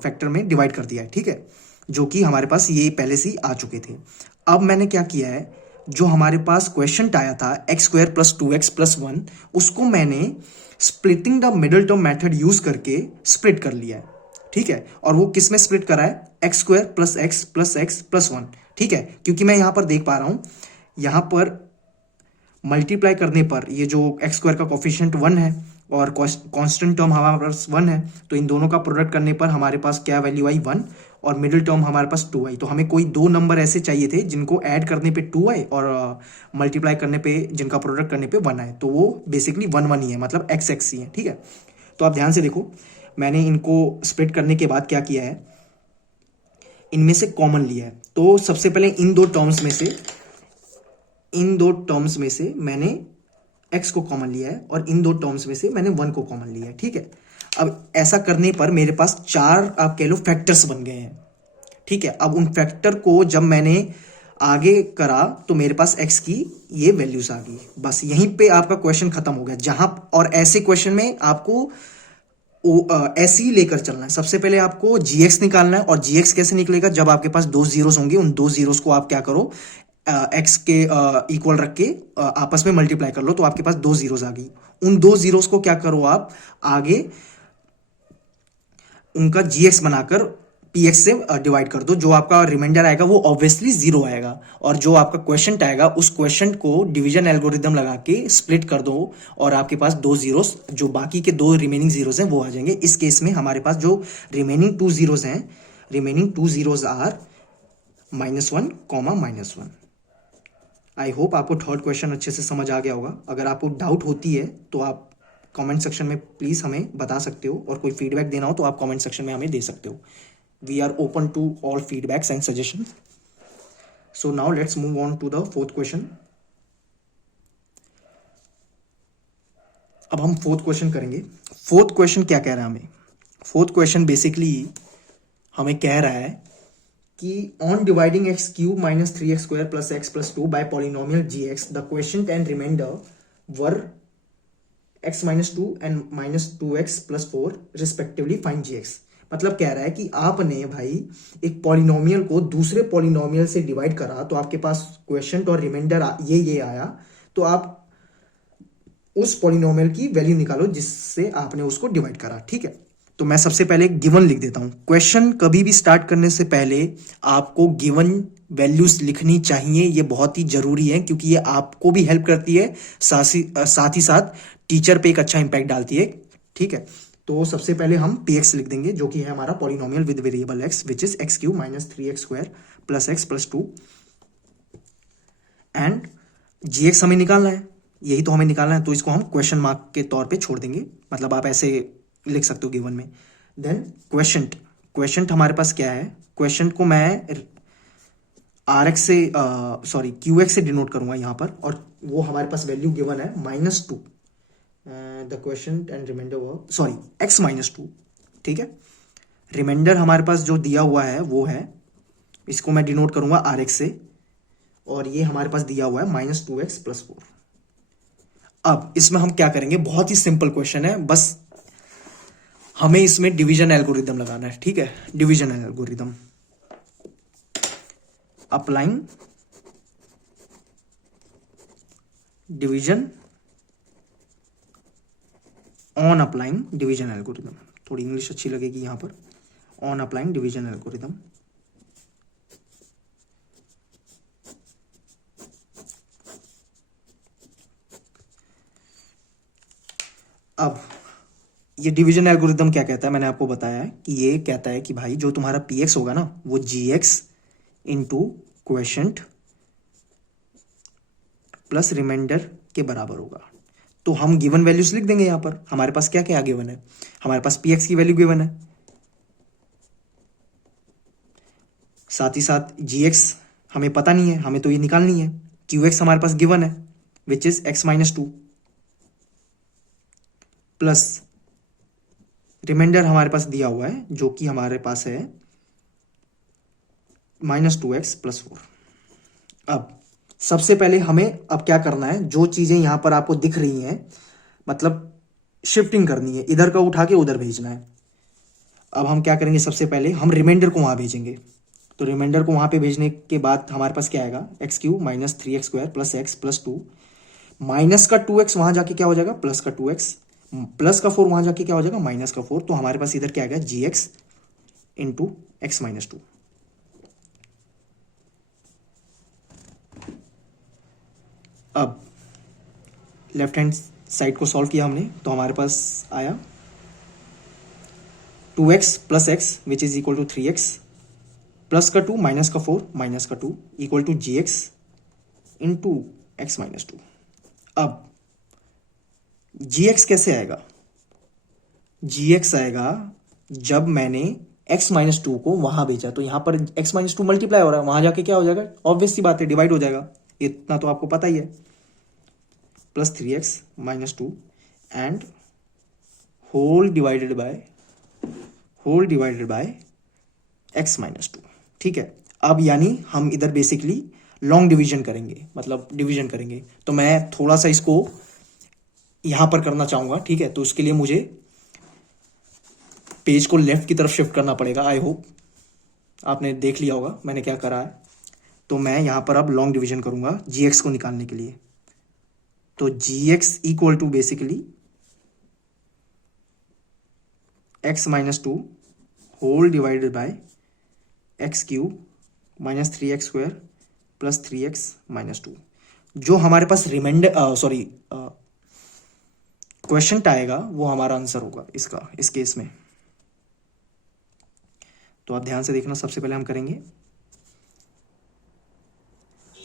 फैक्टर में डिवाइड कर दिया है। ठीक है, जो कि हमारे पास ये पहले से ही आ चुके थे। अब मैंने क्या किया है, जो हमारे पास क्वेश्चन आया था x square plus 2x plus 1, उसको मैंने splitting the middle term method use करके स्प्लिट कर लिया है। ठीक है, और वो किस में स्प्लिट करा है, x square plus x plus x plus one. ठीक है, क्योंकि मैं यहां पर देख पा रहा हूं, यहां पर मल्टीप्लाई करने पर ये जो एक्स स्क्वायर का कोफिशिएंट 1 है और कांस्टेंट टर्म हमारे पास 1 है, तो इन दोनों का प्रोडक्ट करने पर हमारे पास क्या वैल्यू आई, 1, और मिडिल टर्म हमारे पास 2 आई। तो हमें कोई दो नंबर ऐसे चाहिए थे जिनको ऐड करने पे 2 आए और मल्टीप्लाई करने पे, जिनका प्रोडक्ट करने पे 1 आए। तो वो बेसिकली 1 1 ही है, मतलब एक्स एक्स ही है। ठीक है, तो आप ध्यान से देखो, मैंने इनको स्प्लिट करने के बाद क्या किया है, इनमें से कॉमन लिया है। तो सबसे पहले इन दो टर्म्स में से मैंने x को कॉमन लिया है और इन दो टर्म्स में से मैंने 1 को कॉमन लिया है। ठीक है, अब ऐसा करने पर मेरे पास 4 आप कह लो फैक्टर्स बन गए हैं। ठीक है, अब उन फैक्टर को जब मैंने आगे करा तो मेरे पास x की ये वैल्यूज आ गई। बस यहीं पे आपका क्वेश्चन खत्म हो गया। जहां, और ऐसे क्वेश्चन में आपको ऐसे ही लेकर चलना है। सबसे पहले आपको gx निकालना है, और gx कैसे निकलेगा, जब आपके पास दो जीरोस होंगे, उन दो जीरोस को आप क्या करो, एक्स के इक्वल रख के आपस में मल्टीप्लाई कर लो, तो आपके पास दो जीरोस आ गई। उन दो जीरोस को क्या करो, आप आगे उनका जीएक्स बनाकर पीएक्स से डिवाइड कर दो। जो आपका रिमाइंडर आएगा वो ऑब्वियसली जीरो आएगा, और जो आपका क्वेश्चन आएगा उस क्वेश्चन को डिवीजन एल्गोरिदम लगा के स्प्लिट कर दो, और आपके पास दो जीरोस, जो बाकी के दो रिमेनिंग जीरोस हैं, वो आ जाएंगे। इस केस में हमारे पास जो रिमेनिंग टू जीरोस हैं, remaining two zeros are -1, -1। I hope आपको थर्ड क्वेश्चन अच्छे से समझ आ गया होगा। अगर आपको डाउट होती है तो आप कमेंट सेक्शन में प्लीज़ हमें बता सकते हो, और कोई फीडबैक देना हो तो आप कमेंट सेक्शन में हमें दे सकते हो। We are open to all feedbacks and suggestion. So now let's move on to the fourth question. अब हम फोर्थ क्वेश्चन करेंगे। फोर्थ क्वेश्चन क्या कह रहा है हमें, फोर्थ क्वेश्चन बेसिकली हमें कह रहा है कि on dividing x cube minus 3x square plus x plus 2 by polynomial gx, the question and remainder were x minus 2 and minus 2x plus 4 respectively, find gx। मतलब कह रहा है कि आपने भाई एक पॉलिनोमियल को दूसरे पॉलिनोमियल से डिवाइड करा, तो आपके पास क्वेश्चन और रिमाइंडर ये आया, तो आप उस पॉलिनोमियल की वैल्यू निकालो जिससे आपने उसको डिवाइड करा। ठीक है, तो मैं सबसे पहले गिवन लिख देता हूं। क्वेश्चन कभी भी स्टार्ट करने से पहले आपको गिवन वैल्यूज लिखनी चाहिए, ये बहुत ही जरूरी है, क्योंकि ये आपको भी हेल्प करती है, साथ ही साथ टीचर पे एक अच्छा इंपैक्ट डालती है। ठीक है, तो सबसे पहले हम px लिख देंगे, जो कि है हमारा polynomial with variable x, which is x cube minus 3x square plus x plus 2, and gx हमें निकालना है, यही तो हमें निकालना है। तो इसको हम क्वेश्चन मार्क के तौर पे छोड़ देंगे, मतलब आप ऐसे लिख सकते हो गिवन में। देन क्वेश्चन हमारे पास क्या है, क्वेश्चन को मैं RX से QX से डिनोट करूंगा यहाँ पर, और वो हमारे पास वैल्यू गिवन है -2। The question and remainder x -2। ठीक है, रिमाइंडर हमारे पास जो दिया हुआ है वो है, इसको मैं डिनोट करूंगा RX से, और ये हमारे पास दिया हुआ है -2x प्लस 4। अब इसमें हम क्या करेंगे, बहुत ही सिंपल क्वेश्चन है, बस हमें इसमें डिवीजन एल्गोरिदम लगाना है। ठीक है, division algorithm, applying division, on applying division algorithm, थोड़ी इंग्लिश अच्छी लगेगी यहां पर, ऑन अप्लाइंग डिवीजन एल्गोरिदम। अब ये डिवीजन एल्गोरिदम क्या कहता है, मैंने आपको बताया है कि ये कहता है कि भाई जो तुम्हारा px होगा ना, वो gx into quotient plus remainder के बराबर होगा। तो हम गिवन वैल्यूज लिख देंगे यहाँ पर। हमारे पास क्या क्या गिवन है, हमारे पास पी एक्स की वैल्यू गिवन है, साथ ही साथ जी एक्स हमें पता नहीं है, हमें तो ये निकालनी है। क्यू एक्स हमारे पास गिवन है which is x minus two, plus remainder हमारे पास दिया हुआ है जो कि हमारे पास है minus two x plus four. अब सबसे पहले हमें अब क्या करना है, जो चीजें यहां पर आपको दिख रही हैं मतलब शिफ्टिंग करनी है, इधर का उठा के उधर भेजना है। अब हम क्या करेंगे, सबसे पहले हम रिमाइंडर को वहां भेजेंगे। तो रिमाइंडर को वहां पे भेजने के बाद हमारे पास क्या आएगा, x Q minus three x square plus x plus two, minus का टू एक्स वहां जाके क्या हो जाएगा प्लस का टू एक्स, प्लस का फोर वहां जाके क्या हो जाएगा माइनस का फोर। तो हमारे पास इधर क्या आएगा g x into x minus two. अब लेफ्ट हैंड साइड को सॉल्व किया हमने तो हमारे पास आया two x plus x which is equal to three x plus का टू माइनस का फोर माइनस का two equal to g x into x minus two. अब जी एक्स कैसे आएगा, जी एक्स आएगा जब मैंने x माइनस टू को वहां भेजा, तो यहां पर x माइनस टू मल्टीप्लाई हो रहा है, वहां जाके क्या हो जाएगा, ऑब्वियस सी बात है डिवाइड हो जाएगा, इतना तो आपको पता ही है, plus three x minus two and whole divided by x minus two. ठीक है, अब यानी हम इधर बेसिकली लॉन्ग डिवीजन करेंगे, मतलब डिवीजन करेंगे। तो मैं थोड़ा सा इसको यहां पर करना चाहूंगा, ठीक है। तो उसके लिए मुझे पेज को लेफ्ट की तरफ शिफ्ट करना पड़ेगा। आई होप आपने देख लिया होगा मैंने क्या करा है। तो मैं यहां पर अब लॉन्ग डिवीजन करूंगा जी एक्स को निकालने के लिए। तो g x equal to basically x minus two whole divided by x cube minus three x square plus three x minus two. जो हमारे पास रिमाइंडर क्वेश्चन आएगा वो हमारा आंसर होगा इसका, इस केस में। तो आप ध्यान से देखना, सबसे पहले हम करेंगे,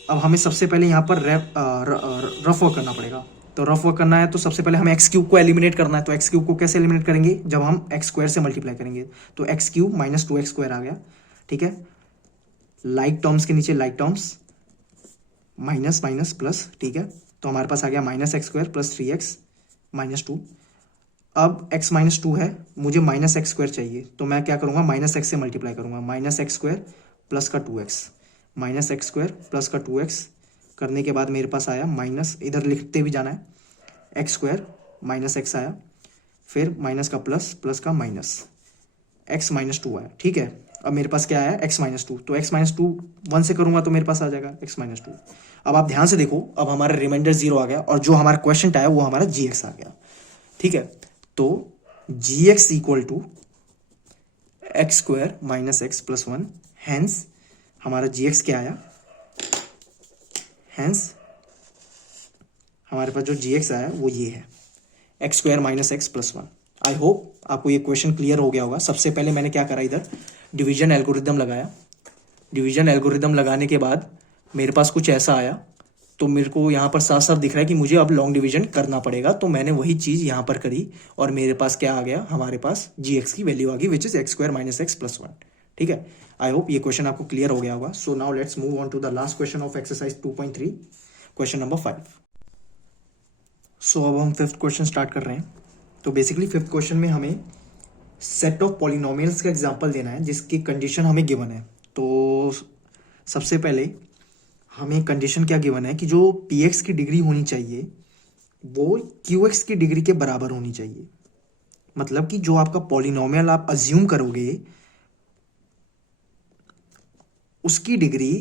अब हमें सबसे पहले यहाँ पर रफ वर्क करना पड़ेगा। तो रफ वर्क करना है तो सबसे पहले हमें एक्स क्यूब को एलिमिनेट करना है। तो एक्स क्यूब को कैसे एलिमिनेट करेंगे, जब हम एक्स स्क्वायर से मल्टीप्लाई करेंगे। तो x cube minus two x square आ गया, ठीक है। लाइक टर्म्स के नीचे like terms, minus minus plus, ठीक है। तो हमारे पास आ गया minus x square plus three x minus two. अब x माइनस टू है, मुझे माइनस एक्स स्क्वायर चाहिए, तो मैं क्या करूंगा माइनस एक्स से मल्टीप्लाई करूंगा। माइनस एक्स स्क्वायर प्लस का two x, minus x square plus का टू एक्स करने के बाद मेरे पास आया माइनस, इधर लिखते भी जाना है, एक्स स्क्वायर माइनस एक्स आया, फिर माइनस का प्लस, प्लस का माइनस, एक्स माइनस टू आया, ठीक है। अब मेरे पास क्या आया एक्स माइनस टू। तो एक्स माइनस टू वन से करूंगा तो मेरे पास आ जाएगा एक्स माइनस टू। अब आप ध्यान से देखो, अब हमारा रिमाइंडर जीरो आ गया और जो हमारा क्वेश्चन आया वो हमारा जी एक्स आ गया, ठीक है। तो g x equal to x square minus x plus one, hence हमारा जी एक्स क्या आया, हैंस हमारे पास जो जी एक्स आया वो ये है x square minus x plus one. आई होप आपको ये क्वेश्चन क्लियर हो गया होगा। सबसे पहले मैंने क्या करा, इधर डिवीजन एल्गोरिदम लगाया। डिवीजन एल्गोरिदम लगाने के बाद मेरे पास कुछ ऐसा आया, तो मेरे को यहाँ पर साफ साफ दिख रहा है कि मुझे अब लॉन्ग डिवीजन करना पड़ेगा। तो मैंने वही चीज़ यहाँ पर करी और मेरे पास क्या आ गया, हमारे पास जी एक्स की वैल्यू आ गई which is x square minus x plus one, ठीक है। आई होप ये क्वेश्चन आपको क्लियर हो गया होगा। So now let's move on to the last question of exercise 2.3, question number 5। So अब हम फिफ्थ क्वेश्चन स्टार्ट कर रहे हैं। तो बेसिकली फिफ्थ क्वेश्चन में हमें सेट ऑफ पॉलिनोमियल्स का एग्जाम्पल देना है जिसकी कंडीशन हमें गिवन है। तो सबसे पहले हमें कंडीशन क्या गिवन है कि जो पी एक्स की डिग्री होनी चाहिए वो क्यू एक्स की डिग्री के बराबर होनी चाहिए। मतलब कि जो आपका पॉलिनोमियल आप अज्यूम करोगे उसकी डिग्री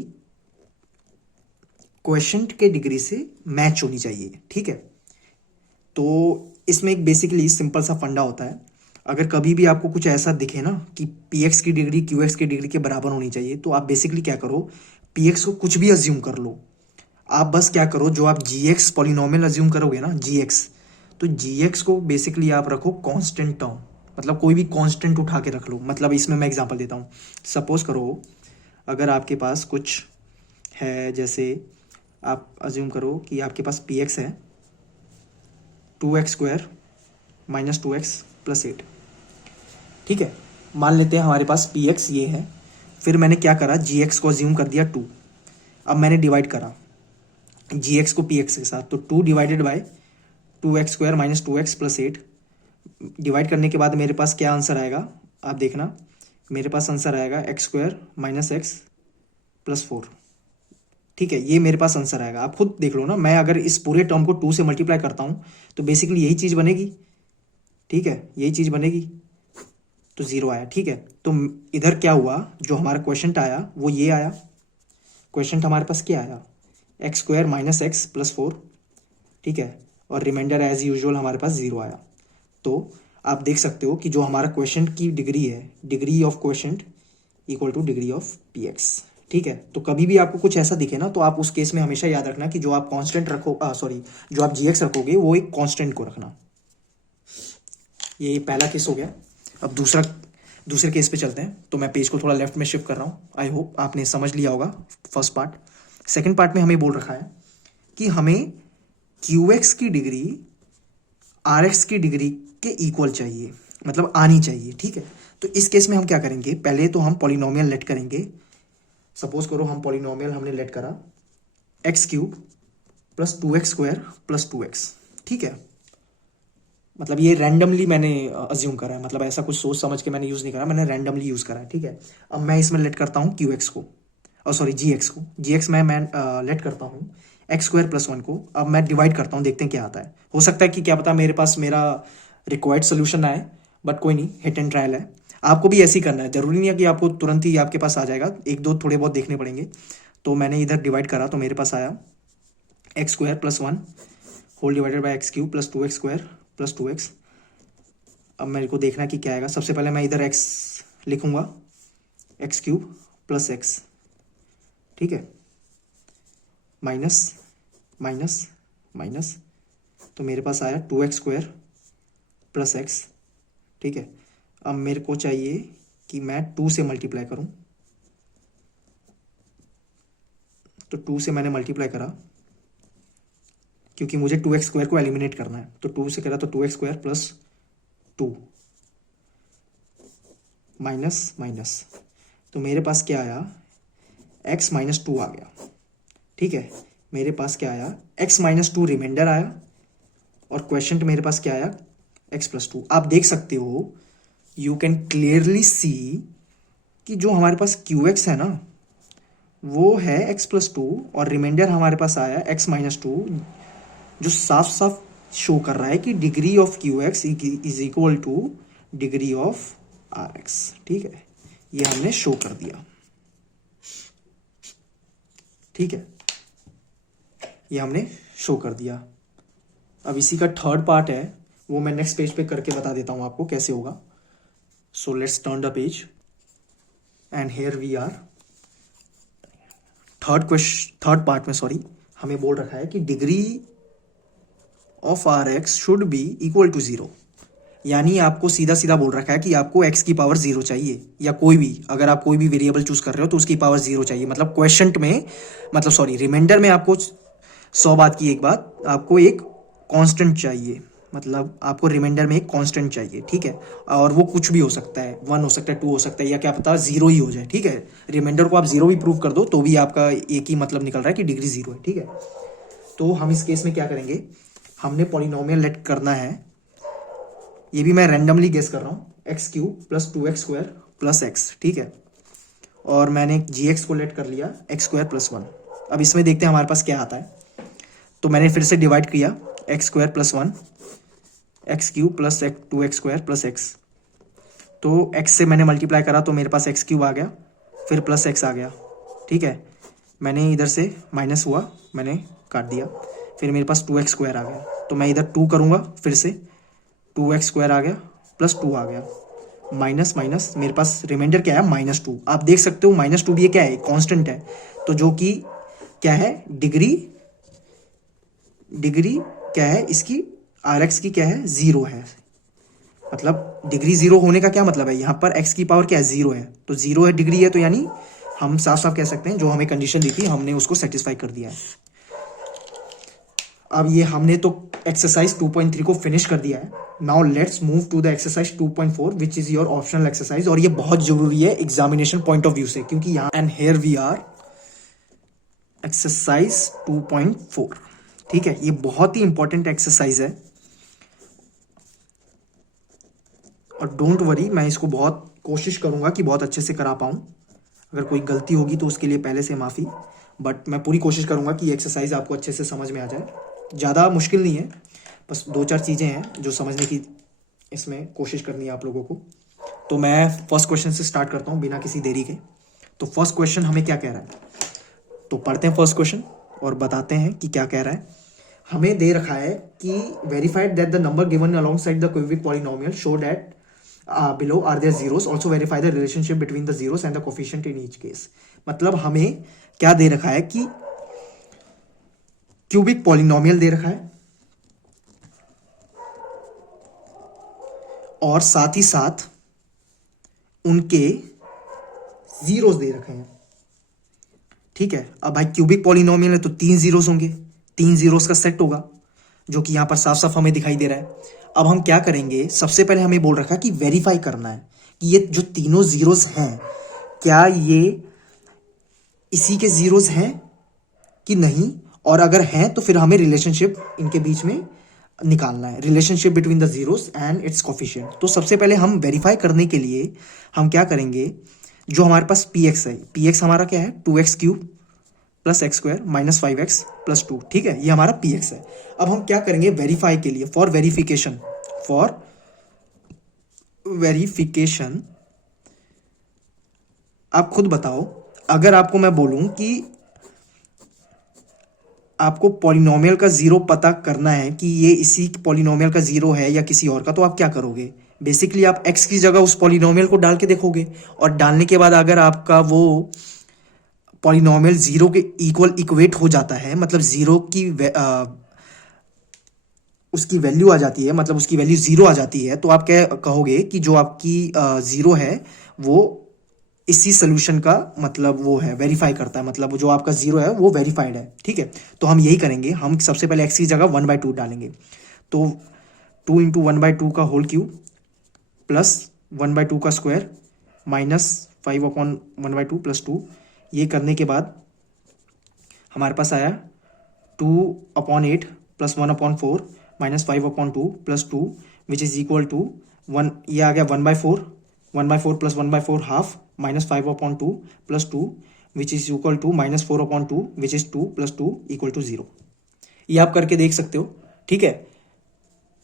क्वेश्चन के डिग्री से मैच होनी चाहिए, ठीक है। तो इसमें एक बेसिकली सिंपल सा फंडा होता है, अगर कभी भी आपको कुछ ऐसा दिखे ना कि पी एक्स की डिग्री क्यू एक्स की डिग्री के बराबर होनी चाहिए, तो आप बेसिकली क्या करो, पी एक्स को कुछ भी अज्यूम कर लो। आप बस क्या करो, जो आप जी एक्स पॉलिनोमियल अज्यूम करोगे ना जी एक्स, तो जी एक्स को बेसिकली आप रखो कांस्टेंट टर्म, मतलब कोई भी कांस्टेंट उठा के रख लो। मतलब इसमें मैं एग्जांपल देता हूँ। सपोज करो अगर आपके पास कुछ है, जैसे आप अज्यूम करो कि आपके पास पी एक्स है 2x² माइनस 2x प्लस 8, ठीक है। मान लेते हैं हमारे पास पी एक्स ये है, फिर मैंने क्या करा, जी एक्स को अज्यूम कर दिया 2। अब मैंने डिवाइड करा जी एक्स को पी एक्स के साथ, तो 2 divided by 2x² minus 2x plus 8। Divide करने के बाद मेरे पास क्या आंसर आएगा, आप देखना, मेरे पास आंसर आएगा x² माइनस x प्लस 4, ठीक है। ये मेरे पास आंसर आएगा, आप खुद देख लो ना। मैं अगर इस पूरे टर्म को 2 से मल्टीप्लाई करता हूँ तो बेसिकली यही चीज़ बनेगी, ठीक है, यही चीज़ बनेगी, तो 0 आया, ठीक है। तो इधर क्या हुआ, जो हमारा क्वेश्चन आया वो ये आया, क्वेश्चन हमारे पास क्या आया, x² माइनस x प्लस 4, ठीक है, और रिमाइंडर एज यूजुअल हमारे पास 0 आया। तो आप देख सकते हो कि जो हमारा क्वेश्चन की डिग्री है, degree of question equal two degree of P x, ठीक है। तो कभी भी आपको कुछ ऐसा दिखे ना, तो आप उस केस में हमेशा याद रखना कि जो आप कांस्टेंट रखो, सॉरी, जो आप जी एक्स रखोगे वो एक कांस्टेंट को रखना। ये पहला केस हो गया। अब दूसरे केस पे चलते हैं। तो मैं पेज को थोड़ा लेफ्ट में शिफ्ट कर रहा हूँ। आई होप आपने समझ लिया होगा फर्स्ट पार्ट। सेकंड पार्ट में हमें बोल रखा है कि हमें क्यू एक्स की डिग्री आर एक्स की डिग्री के इक्वल चाहिए, मतलब आनी चाहिए, ठीक है। तो इस केस में हम क्या करेंगे, पहले तो हम पॉलिनोमियल लेट करेंगे। सपोज करो हम पॉलिनोमियल हमने लेट करा x³ plus 2x² plus 2x, ठीक है। मतलब ये रैंडमली मैंने अज्यूम करा है, मतलब ऐसा कुछ सोच समझ के मैंने यूज़ नहीं करा, मैंने रैंडमली यूज़ करा है, ठीक है। अब मैं इसमें लेट करता हूँ QX को, और सॉरी GX को, GX में मैं लेट करता हूँ x² प्लस 1 को। अब मैं डिवाइड करता हूँ, देखते हैं क्या आता है। हो सकता है कि क्या पता मेरे पास मेरा रिक्वायर्ड सोल्यूशन आए, बट कोई नहीं, हिट एंड ट्रायल है। आपको भी ऐसे ही करना है, जरूरी नहीं है कि आपको तुरंत ही आपके पास आ जाएगा, एक दो थोड़े बहुत देखने पड़ेंगे। तो मैंने इधर डिवाइड करा तो मेरे पास आया x² plus 1 whole divided by x³ plus 2x² plus 2x। अब मेरे को देखना कि क्या आएगा। सबसे पहले मैं इधर x लिखूंगा, x³ प्लस x, ठीक है, माइनस माइनस माइनस, तो मेरे पास आया 2x² प्लस x, ठीक है। अब मेरे को चाहिए कि मैं 2 से मल्टीप्लाई करूं, तो 2 से मैंने मल्टीप्लाई करा क्योंकि मुझे 2x² को एलिमिनेट करना है। तो 2 से करा तो 2x² प्लस 2 माइनस माइनस, तो मेरे पास क्या आया, x माइनस 2 आ गया, ठीक है। मेरे पास क्या आया, x माइनस 2 रिमाइंडर आया, और क्वेश्चन मेरे पास क्या आया, x प्लस 2। आप देख सकते हो, यू कैन क्लियरली सी कि जो हमारे पास QX है ना, वो है x प्लस 2, और रिमाइंडर हमारे पास आया x माइनस 2, जो साफ साफ शो कर रहा है कि degree of QX is equal two degree of RX, ठीक है। ये हमने शो कर दिया, ठीक है, ये हमने शो कर दिया। अब इसी का थर्ड पार्ट है, वो मैं नेक्स्ट पेज पे करके बता देता हूं आपको कैसे होगा। So let's turn the page and here we are. Third part में सॉरी हमें बोल रखा है कि degree of RX should be equal to 0, यानी आपको सीधा सीधा बोल रखा है कि आपको x की पावर 0 चाहिए, या कोई भी, अगर आप कोई भी वेरिएबल चूज कर रहे हो तो उसकी पावर 0 चाहिए। मतलब क्वेश्चन में, मतलब सॉरी रिमाइंडर में आपको 100 बात की एक बात, आपको एक कांस्टेंट चाहिए, मतलब आपको रिमाइंडर में एक कांस्टेंट चाहिए, ठीक है। और वो कुछ भी हो सकता है, 1 हो सकता है, 2 हो सकता है, या क्या पता 0 ही हो जाए, ठीक है। रिमाइंडर को आप 0 भी प्रूव कर दो तो भी आपका एक ही मतलब निकल रहा है कि डिग्री 0 है, ठीक है। तो हम इस केस में क्या करेंगे, हमने पॉलिनोमियल लेट करना है, ये भी मैं रैंडमली गेस कर रहा हूँ, x³ plus 2x² plus x, ठीक है। और मैंने gx को लेट कर लिया x² प्लस 1। अब इसमें देखते हैं हमारे पास क्या आता है। तो मैंने फिर से डिवाइड किया x² plus 1, x³ plus 2x² plus x। तो x से मैंने मल्टीप्लाई करा तो मेरे पास x³ आ गया, फिर प्लस x आ गया, ठीक है। मैंने इधर से माइनस हुआ, मैंने काट दिया, फिर मेरे पास 2x² आ गया। तो मैं इधर 2 करूँगा, फिर से 2x² आ गया प्लस 2 आ गया, माइनस माइनस, मेरे पास रिमाइंडर क्या है, -2। आप देख सकते हो -2 भी ये क्या है, कांस्टेंट है। तो जो कि क्या है, डिग्री क्या है इसकी, RX की क्या है, 0 है। मतलब डिग्री 0 होने का क्या मतलब है, यहाँ पर x की पावर क्या है, 0 है, तो 0 है डिग्री है, तो यानी हम साफ साफ कह सकते हैं जो हमें कंडीशन दी थी हमने उसको सेटिस्फाई कर दिया है। अब ये हमने तो एक्सरसाइज 2.3 को फिनिश कर दिया है। Now let's move to the exercise 2.4 which is your optional exercise, और ये बहुत जरूरी है एग्जामिनेशन पॉइंट ऑफ व्यू से, क्योंकि यहाँ and here we are exercise 2.4। ठीक है, ये बहुत ही इंपॉर्टेंट एक्सरसाइज है, और डोंट वरी, मैं इसको बहुत कोशिश करूंगा कि बहुत अच्छे से करा पाऊं। अगर कोई गलती होगी तो उसके लिए पहले से माफ़ी, बट मैं पूरी कोशिश करूंगा कि एक्सरसाइज आपको अच्छे से समझ में आ जाए। ज़्यादा मुश्किल नहीं है, बस 2-4 चीज़ें हैं जो समझने की इसमें कोशिश करनी है आप लोगों को। तो मैं फर्स्ट क्वेश्चन से स्टार्ट करता हूँ बिना किसी देरी के। तो फर्स्ट क्वेश्चन हमें क्या कह रहा है, तो पढ़ते हैं फर्स्ट क्वेश्चन और बताते हैं कि क्या कह रहा है। हमें दे रखा है कि verified that the number given along side the cubic polynomial show that below are there zeros, also verify the relationship between the zeros and the coefficient in each case। मतलब हमें क्या दे रखा है कि क्यूबिक पॉलिनोमियल दे रखा है और साथ ही साथ उनके जीरोस दे रखे हैं। ठीक है, अब भाई क्यूबिक पॉलिनोमियल है तो 3 जीरोस होंगे, 3 जीरोस का सेट होगा, जो कि यहां पर साफ साफ हमें दिखाई दे रहा है। अब हम क्या करेंगे, सबसे पहले हमें बोल रखा है कि वेरीफाई करना है कि ये जो तीनों जीरोस हैं क्या ये इसी के जीरोस हैं कि नहीं, और अगर हैं तो फिर हमें रिलेशनशिप इनके बीच में निकालना है, relationship between the zeros and it's coefficient. तो सबसे पहले हम वेरीफाई करने के लिए हम क्या करेंगे, जो हमारे पास पी एक्स है, पी एक्स हमारा क्या है 2x³ plus x square minus 5x plus 2। ठीक है, ये हमारा पी एक्स है। अब हम क्या करेंगे वेरीफाई के लिए, फॉर वेरिफिकेशन आप खुद बताओ, अगर आपको मैं बोलूं कि आपको पॉलिनोमियल का जीरो पता करना है कि ये इसी पॉलिनोमियल का जीरो है या किसी और का, तो आप क्या करोगे, बेसिकली आप x की जगह उस पॉलिनोमियल को डाल के देखोगे, और डालने के बाद अगर आपका वो पॉलिनोमियल जीरो के इक्वल इक्वेट हो जाता है, मतलब जीरो की उसकी वैल्यू आ जाती है, मतलब उसकी वैल्यू जीरो आ जाती है, तो आप क्या कहोगे कि जो आपकी जीरो है वो इसी सोल्यूशन का मतलब वो है, वेरीफाई करता है, मतलब जो आपका जीरो है वो वेरीफाइड है। ठीक है, तो हम यही करेंगे, हम सबसे पहले x की जगह 1/2 डालेंगे, तो 2 × 1/2 का होल क्यूब प्लस 1/2 का स्क्वायर माइनस 5/1/2 प्लस 2। ये करने के बाद हमारे पास आया 2/8 plus 1/4 minus 5/2 plus 2 which is equal to 1। ये आ गया 1/4, 1/4 plus 1/4 half minus 5/2 plus 2 which is equal to minus 4/2 which is 2 plus 2 equal to 0। ये आप करके देख सकते हो। ठीक है,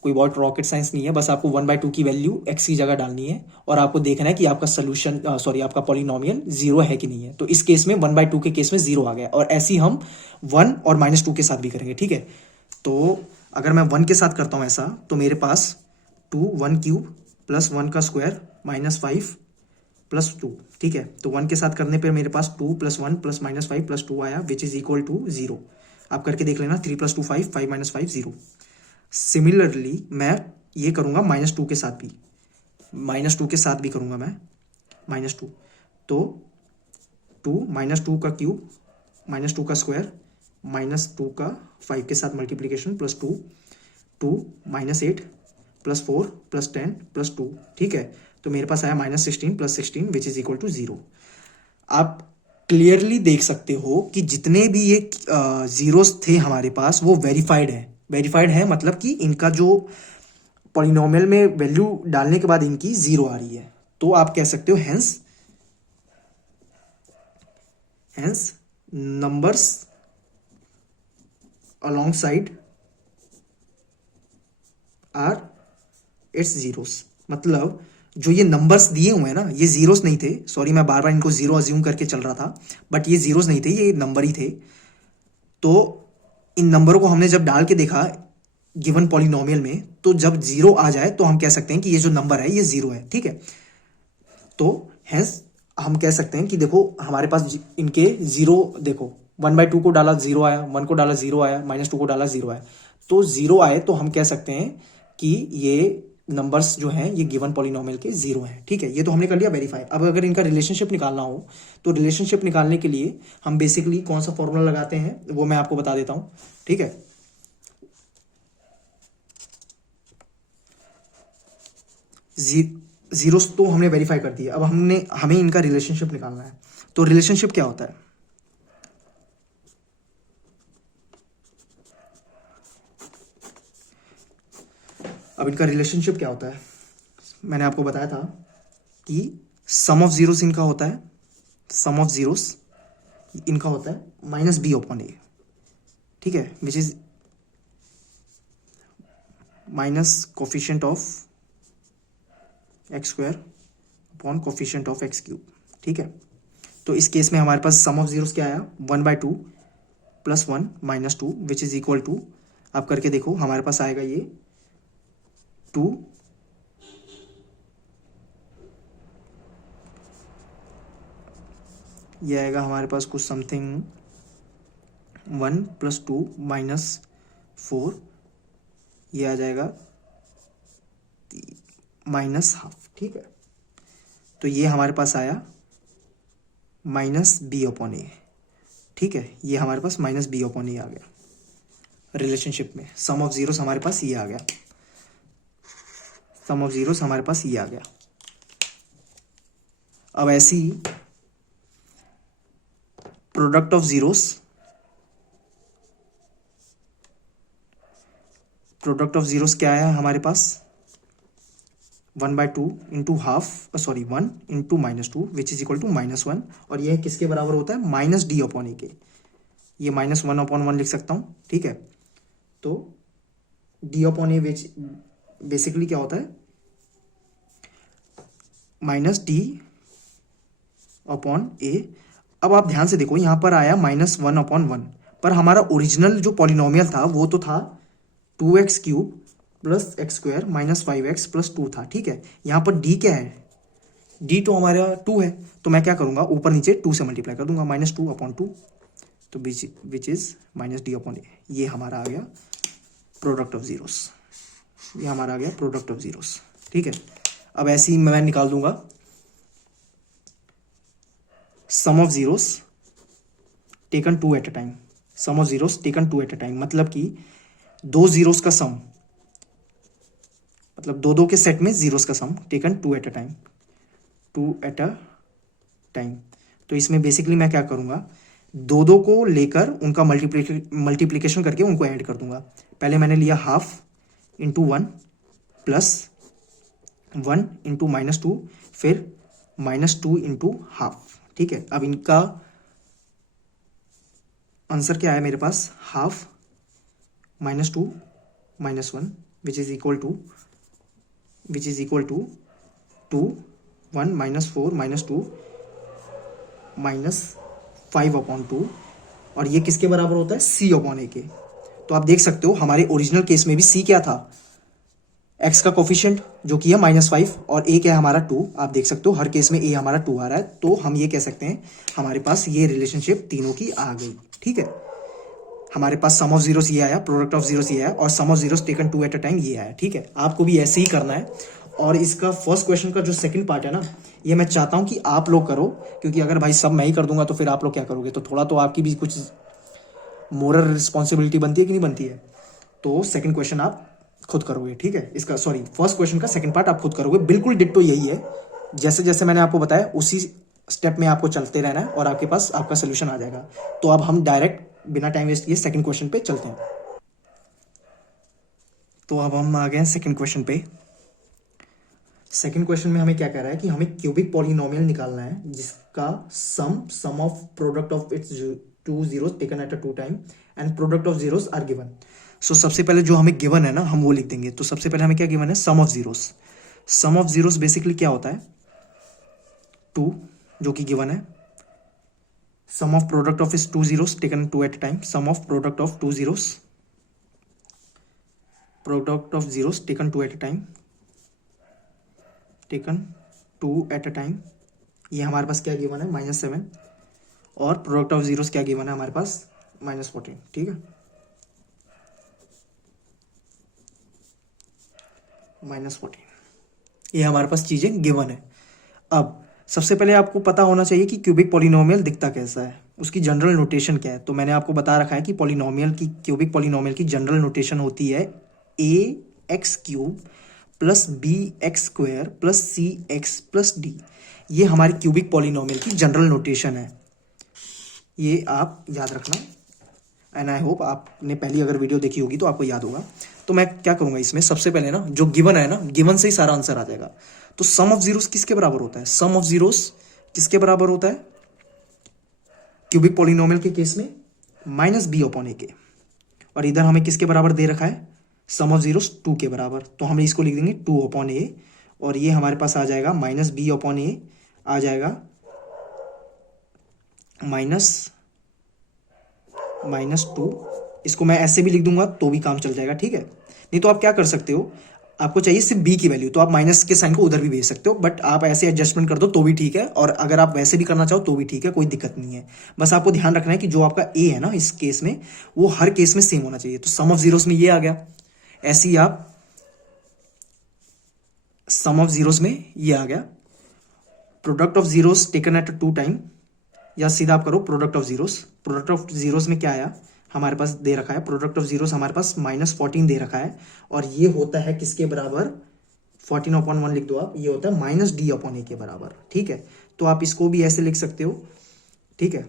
कोई बहुत रॉकेट साइंस नहीं है, बस आपको 1/2 की वैल्यू x की जगह डालनी है और आपको देखना है कि आपका सोल्यूशन आपका पॉलिनोमियल जीरो है कि नहीं है। तो इस केस में 1/2 के केस में जीरो आ गया, और ऐसे ही हम 1 और -2 के साथ भी करेंगे। ठीक है, तो अगर मैं 1 के साथ करता हूं ऐसा, तो मेरे पास 2 1³ प्लस 1 का स्क्वायर माइनस 5 प्लस 2। ठीक है, तो 1 के साथ करने पर मेरे पास 2 + 1 प्लस -5 प्लस 2 आया विच इज इक्वल टू 0। आप करके देख लेना, 3 + 2 5, 5 - 5 0। सिमिलरली मैं ये करूंगा -2 के साथ भी, -2 के साथ भी करूंगा मैं -2, तो 2 -2 का क्यूब -2 का स्क्वायर -2 का 5 के साथ multiplication plus 2 2 -8 plus 4 plus 10 plus 2। ठीक है, तो मेरे पास आया -16 plus 16 which is equal to 0। आप क्लियरली देख सकते हो कि जितने भी ये जीरोस थे हमारे पास वो वेरीफाइड है। वेरीफाइड है मतलब कि इनका जो पॉलिनोमियल में वैल्यू डालने के बाद इनकी जीरो आ रही है। तो आप कह सकते हो hence numbers alongside are its zeros. मतलब जो ये नंबर्स दिए हुए हैं ना, ये जीरोस नहीं थे, सॉरी मैं बार बार इनको जीरो अज्यूम करके चल रहा था, बट ये जीरोस नहीं थे, ये नंबर ही थे। तो इन नंबरों को हमने जब डाल के देखा गिवन पॉलिनोमियल में, तो जब जीरो आ जाए तो हम कह सकते हैं कि ये जो नंबर है ये जीरो है। ठीक है, तो हेंस हम कह सकते हैं कि देखो हमारे पास इनके जीरो, देखो 1/2 को डाला जीरो आया, 1 को डाला जीरो आया, -2 को डाला जीरो आया, तो जीरो आए तो हम कह सकते हैं कि ये नंबर्स जो हैं ये गिवन पॉलिनोमियल के जीरो हैं। ठीक है, ये तो हमने कर लिया वेरीफाई। अब अगर इनका रिलेशनशिप निकालना हो, तो रिलेशनशिप निकालने के लिए हम बेसिकली कौन सा फॉर्मूला लगाते हैं वो मैं आपको बता देता हूं। ठीक है, जीरोस तो हमने वेरीफाई कर दिया, अब हमें इनका रिलेशनशिप निकालना है। तो रिलेशनशिप क्या होता है? अब इनका रिलेशनशिप क्या होता है? मैंने आपको बताया था कि सम ऑफ जीरोस इनका होता है, सम ऑफ जीरोस इनका होता है माइनस बी अपॉन ए, ठीक है, which is minus coefficient of x square upon coefficient of x cube, ठीक है। तो इस केस में हमारे पास सम ऑफ जीरोस क्या आया? 1/2 plus 1 minus 2 which is equal to, आप करके देखो हमारे पास आएगा ये 2 ये आएगा हमारे पास कुछ समथिंग 1 प्लस 2 माइनस 4, ये आ जाएगा माइनस हाफ, ठीक है। तो ये हमारे पास आया माइनस बी अपॉन ए, ठीक है, ये हमारे पास माइनस बी अपॉन ए आ गया रिलेशनशिप में। सम ऑफ जीरोस हमारे पास ये आ गया, सम ऑफ जीरोस हमारे पास ये आ गया। अब ऐसी product of zeros, product of zeros क्या आया हमारे पास? 1/2 into half, sorry 1 into minus 2 which is equal to -1, और यह किसके बराबर होता है? माइनस डी अपॉन ए के। ये -1/1 लिख सकता हूं, ठीक है। तो D upon A which basically क्या होता है? माइनस डी अपॉन ए। अब आप ध्यान से देखो, यहां पर आया -1/1, पर हमारा ओरिजिनल जो पॉलिनोमियल था वो तो था 2x cube plus x square minus 5x plus 2 था, ठीक है। यहां पर d क्या है? d तो हमारा 2 है, तो मैं क्या करूंगा, ऊपर नीचे 2 से मल्टीप्लाई कर दूंगा, -2/2, तो which is minus d upon a. ये हमारा आ गया प्रोडक्ट ऑफ जीरोस, ये हमारा आ गया प्रोडक्ट ऑफ जीरोस, ठीक है। अब ऐसे ही मैं निकाल दूंगा sum of zeros taken 2 at a time, sum of zeros taken 2 at a time, मतलब कि दो जीरोस का सम, मतलब दो के सेट में जीरोस का sum taken 2 at a time, 2 at a time. तो इसमें बेसिकली मैं क्या करूंगा, दो को लेकर उनका मल्टीप्लीकेशन करके उनको ऐड कर दूंगा। पहले मैंने लिया हाफ इंटू 1 प्लस 1 इंटू -2, फिर -2 इंटू हाफ, ठीक है। अब इनका आंसर क्या है मेरे पास? Half -2 -1 which is equal to 2 1 -4 -2 -5/2, और ये किसके बराबर होता है? c अपॉन ए के। तो आप देख सकते हो हमारे ओरिजिनल केस में भी c क्या था? x का कोफिशिएंट जो कि है -5, और a क्या है हमारा 2। आप देख सकते हो हर केस में a हमारा 2 आ रहा है, तो हम ये कह सकते हैं हमारे पास ये रिलेशनशिप तीनों की आ गई, ठीक है। हमारे पास सम ऑफ जीरोस ये आया, प्रोडक्ट ऑफ जीरोस ये आया, और sum of zeros taken 2 at a time ये आया, ठीक है। आपको भी ऐसे ही करना है। और इसका फर्स्ट क्वेश्चन का जो सेकंड पार्ट है ना, ये मैं चाहता हूं कि आप लोग करो, क्योंकि अगर भाई सब मैं ही कर दूंगा तो फिर आप लोग क्या करोगे? तो थोड़ा तो आपकी भी कुछ मोरल रिस्पॉन्सिबिलिटी बनती है कि नहीं बनती है? तो सेकंड क्वेश्चन आप खुद करोगे, ठीक है। इसका सॉरी फर्स्ट क्वेश्चन का सेकंड पार्ट आप खुद करोगे, बिल्कुल डिट्टो यही है, जैसे जैसे मैंने आपको बताया उसी स्टेप में आपको चलते रहना है और आपके पास आपका सोल्यूशन आ जाएगा। तो अब हम डायरेक्ट बिना टाइम वेस्ट किए सेकंड क्वेश्चन पे चलते हैं। तो अब हम आ गए सेकंड क्वेश्चन पे। सेकंड क्वेश्चन में हमें क्या कह रहा है कि हमें क्यूबिक पॉलिनोमियल निकालना है जिसका sum of product of its 2 zeros taken at a 2 time and product of zeros are given. So सबसे पहले जो हमें गिवन है ना, हम वो लिख देंगे। तो सबसे पहले हमें क्या गिवन है? Sum of zeros. Sum of zeros basically क्या होता है? 2 जो कि गिवन है। सम ऑफ प्रोडक्ट ऑफ इस 2 zeros taken 2 at time, sum of product of 2 zeros, product of zeros taken 2 at time, taken 2 at a time. ये हमारे पास क्या गिवन है? -7, और प्रोडक्ट ऑफ जीरोस क्या गिवन है हमारे पास? -14, ठीक है, -14। ये हमारे पास चीजें गिवन है। अब सबसे पहले आपको पता होना चाहिए कि क्यूबिक पॉलिनोमियल दिखता कैसा है, उसकी जनरल नोटेशन क्या है। तो मैंने आपको बता रखा है कि पॉलिनोमियल की, क्यूबिक पॉलिनोमियल की जनरल नोटेशन होती है ax³ plus b x square plus c x plus d, ये हमारी क्यूबिक पॉलिनोमियल की जनरल नोटेशन है, ये आप याद रखना। एंड आई होप आपने पहली अगर वीडियो देखी होगी तो आपको याद होगा। तो मैं क्या करूंगा इसमें, सबसे पहले ना जो गिवन है ना, गिवन से ही सारा आंसर आ जाएगा। तो सम ऑफ जीरोस किसके बराबर होता है, सम ऑफ जीरोस किसके बराबर होता है क्यूबिक पॉलिनोमियल के केस में, माइनस बी अपॉन ए के। और इधर हमें किसके बराबर दे रखा है, सम ऑफ जीरोस 2 के बराबर, तो हम इसको लिख देंगे 2 अपॉन ए, और ये हमारे पास आ जाएगा माइनस बी अपॉन ए, आ जाएगा माइनस 2। इसको मैं ऐसे भी लिख दूंगा तो भी काम चल जाएगा, ठीक है। नहीं तो आप क्या कर सकते हो, आपको चाहिए सिर्फ बी की वैल्यू, तो आप माइनस के साइन को उधर भी भेज सकते हो, बट आप ऐसे एडजस्टमेंट कर दो तो भी ठीक है, और अगर आप वैसे भी करना चाहो तो भी ठीक है, कोई दिक्कत नहीं है। बस आपको ध्यान रखना है कि जो आपका ए है ना इस केस में, वो हर केस में सेम होना चाहिए। तो सम ऑफ जीरोस में ये आ गया, ऐसे ही आप सम ऑफ जीरोस में ये आ गया, product of zeros taken at 2 time, या सीधा आप करो product of zeros. Product of zeros में क्या आया, हमारे पास दे रखा है प्रोडक्ट ऑफ जीरोस, हमारे पास -14 दे रखा है, और ये होता है किसके बराबर, 14/1 लिख दो आप, ये होता है माइनस डी अपॉन ए के बराबर, ठीक है। तो आप इसको भी ऐसे लिख सकते हो, ठीक है,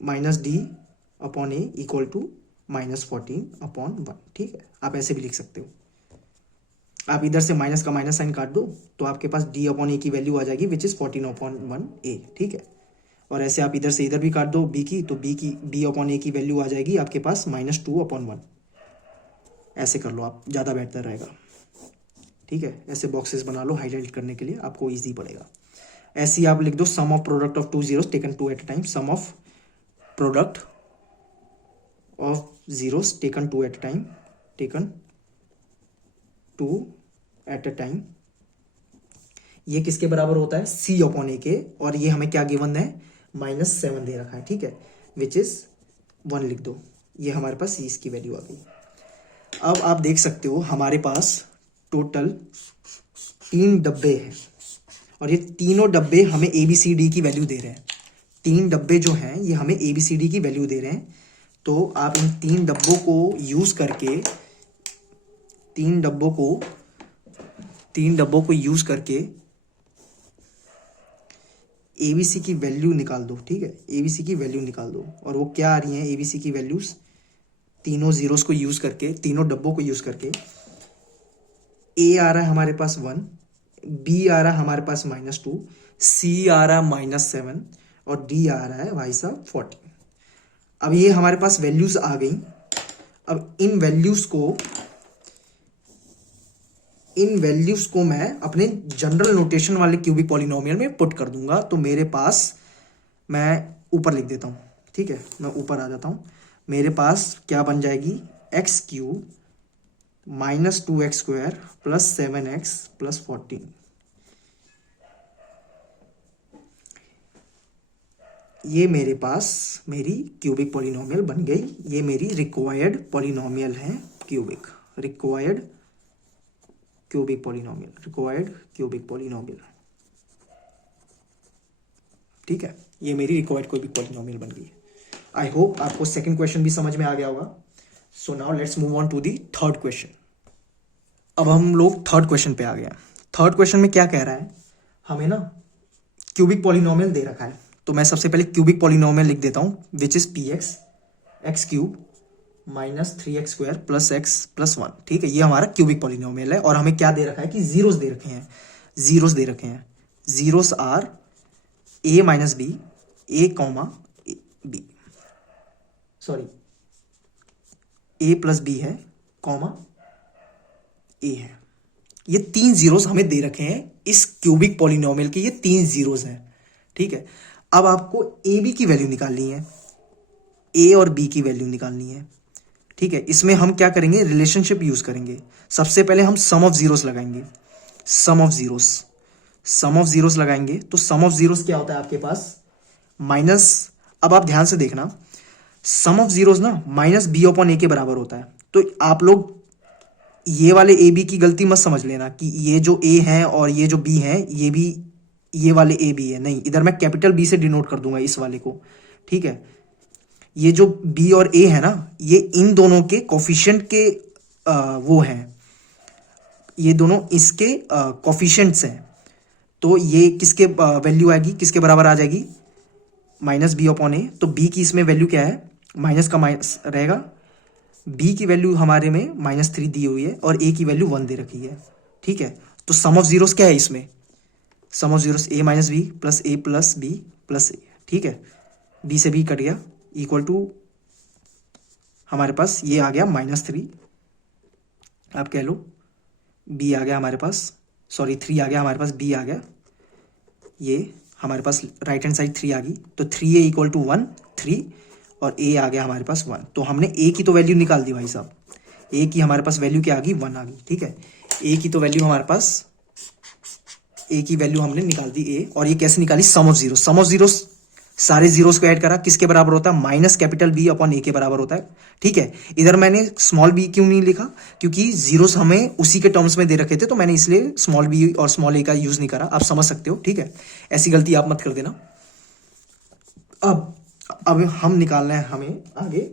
minus d upon a equal to -14/1, ठीक है, आप ऐसे भी लिख सकते हो। आप इधर से माइनस का माइनस साइन काट दो तो आपके पास डी अपॉन ए की वैल्यू आ जाएगी विच इज 14/1 ए, ठीक है। और ऐसे आप इधर से इधर भी काट दो बी की, तो बी अपॉन ए की वैल्यू आ जाएगी आपके पास -2/1। ऐसे कर लो आप, ज़्यादा बेहतर रहेगा, ठीक है। ऐसे बॉक्सेस बना लो हाईलाइट करने के लिए, आपको ईजी पड़ेगा। ऐसे ही आप लिख दो sum of product of 2 zeros taken 2 at a time, sum of product of zeros taken 2 at a time, taken 2 at a time, ये किसके बराबर होता है, सी अपॉन ए के, और ये हमें क्या गिवन है, -7 दे रखा है, ठीक है, विच इज 1 लिख दो, ये हमारे पास सी इसकी वैल्यू आ गई। अब आप देख सकते हो हमारे पास टोटल 3 डब्बे हैं, और ये तीनों डब्बे हमें ABCD की वैल्यू दे रहे हैं। 3 डब्बे जो हैं ये हमें ABCD की वैल्यू दे रहे हैं। तो आप इन 3 डब्बों को यूज करके, 3 डब्बों को यूज करके ABC की वैल्यू निकाल दो, ठीक है, ABC की वैल्यू निकाल दो। और वो क्या आ रही है ABC की वैल्यूज, तीनों जीरोस को यूज करके, तीनों डब्बों को यूज करके, A आ रहा है हमारे पास 1, B आ रहा है हमारे पास -2, C आ रहा है -7, और D आ रहा है भाई साहब 14। अब ये हमारे पास वैल्यूज आ गई। अब इन वैल्यूज को मैं अपने जनरल नोटेशन वाले क्यूबिक पॉलिनोमियल में पुट कर दूंगा। तो मेरे पास, मैं ऊपर लिख देता हूँ, ठीक है, मैं ऊपर आ जाता हूँ। मेरे पास क्या बन जाएगी, x³ -2x² + 7x + 14। ये मेरे पास मेरी क्यूबिक पॉलिनोमियल बन गई। ये मेरी रिक्वायर्ड पॉलिनोमियल है, रिक्वायर्ड क्यूबिक पॉलिनोमियल, ठीक है। ये मेरी रिक्वायर्ड क्यूबिक पॉलिनोमियल बन गई। आई होप आपको सेकंड क्वेश्चन भी समझ में आ गया होगा। So now let's move on to the third question. अब हम लोग थर्ड क्वेश्चन पे आ गए हैं। थर्ड क्वेश्चन में क्या कह रहा है, हमें ना क्यूबिक पॉलिनोमियल दे रखा है। तो मैं सबसे पहले क्यूबिक पॉलिनोमियल लिख देता हूं, which is px x³ -3x² + x + 1, ठीक है। ये हमारा क्यूबिक पॉलिनोमियल है। और हमें क्या दे रखा है कि जीरोस दे रखे हैं, zeros are a - b, a, b, sorry a + b है, कॉमा a है। ये 3 जीरोस हमें दे रखे हैं इस क्यूबिक पॉलिनोमियल के, ये 3 जीरोस हैं, ठीक है। अब आपको ए बी की वैल्यू निकालनी है, ए और बी की वैल्यू निकालनी है, ठीक है। इसमें हम क्या करेंगे, रिलेशनशिप यूज करेंगे। सबसे पहले हम सम ऑफ जीरोस लगाएंगे, सम ऑफ जीरोस लगाएंगे। तो सम ऑफ जीरोस क्या होता है आपके पास, माइनस, अब आप ध्यान से देखना, सम ऑफ जीरोस ना -b/a के बराबर होता है। तो आप लोग ये वाले ए बी की गलती मत समझ लेना कि ये जो ए है और ये जो बी है ये भी ये वाले ए बी है, नहीं, इधर मैं कैपिटल बी से डिनोट कर दूंगा इस वाले को, ठीक है। ये जो बी और ए है ना, ये इन दोनों के कोफिशिएंट के वो हैं, ये दोनों इसके कोफिशिएंट्स हैं, तो ये किसके वैल्यू आएगी, किसके बराबर आ जाएगी, माइनस बी अपॉन ए। तो बी की इसमें वैल्यू क्या है, माइनस का माइनस रहेगा, बी की वैल्यू हमारे में -3 दी हुई है और ए की वैल्यू 1 दे रखी है, ठीक है। तो सम ऑफ जीरोस क्या है इसमें, sum of zeros a minus b plus a plus b plus a, ठीक है। b से b कट गया, इक्वल टू हमारे पास ये आ गया -3, आप कह लो b आ गया हमारे पास, सॉरी 3 आ गया हमारे पास, b आ गया, ये हमारे पास राइट हैंड साइड 3 आ गई, तो 3a इक्वल टू 1, 3 और a आ गया हमारे पास 1। तो हमने a की तो वैल्यू निकाल दी भाई साहब, a की हमारे पास वैल्यू क्या आ गई, 1 आ गई, ठीक है। a की तो वैल्यू हमारे पास, a की वैल्यू हमने निकाल दी a, और ये कैसे निकाली, sum of zero, sum of zero सारे जीरोस को ऐड करा, किसके बराबर होता है, minus capital B upon a के बराबर होता है, ठीक है। इधर मैंने स्मॉल बी क्यों नहीं लिखा, क्योंकि जीरोस हमें उसी के टर्म्स में दे रखे थे, तो मैंने इसलिए स्मॉल बी और स्मॉल ए का यूज नहीं करा, आप समझ सकते हो, ठीक है। ऐसी गलती आप मत कर देना। अब हम निकालना है हमें आगे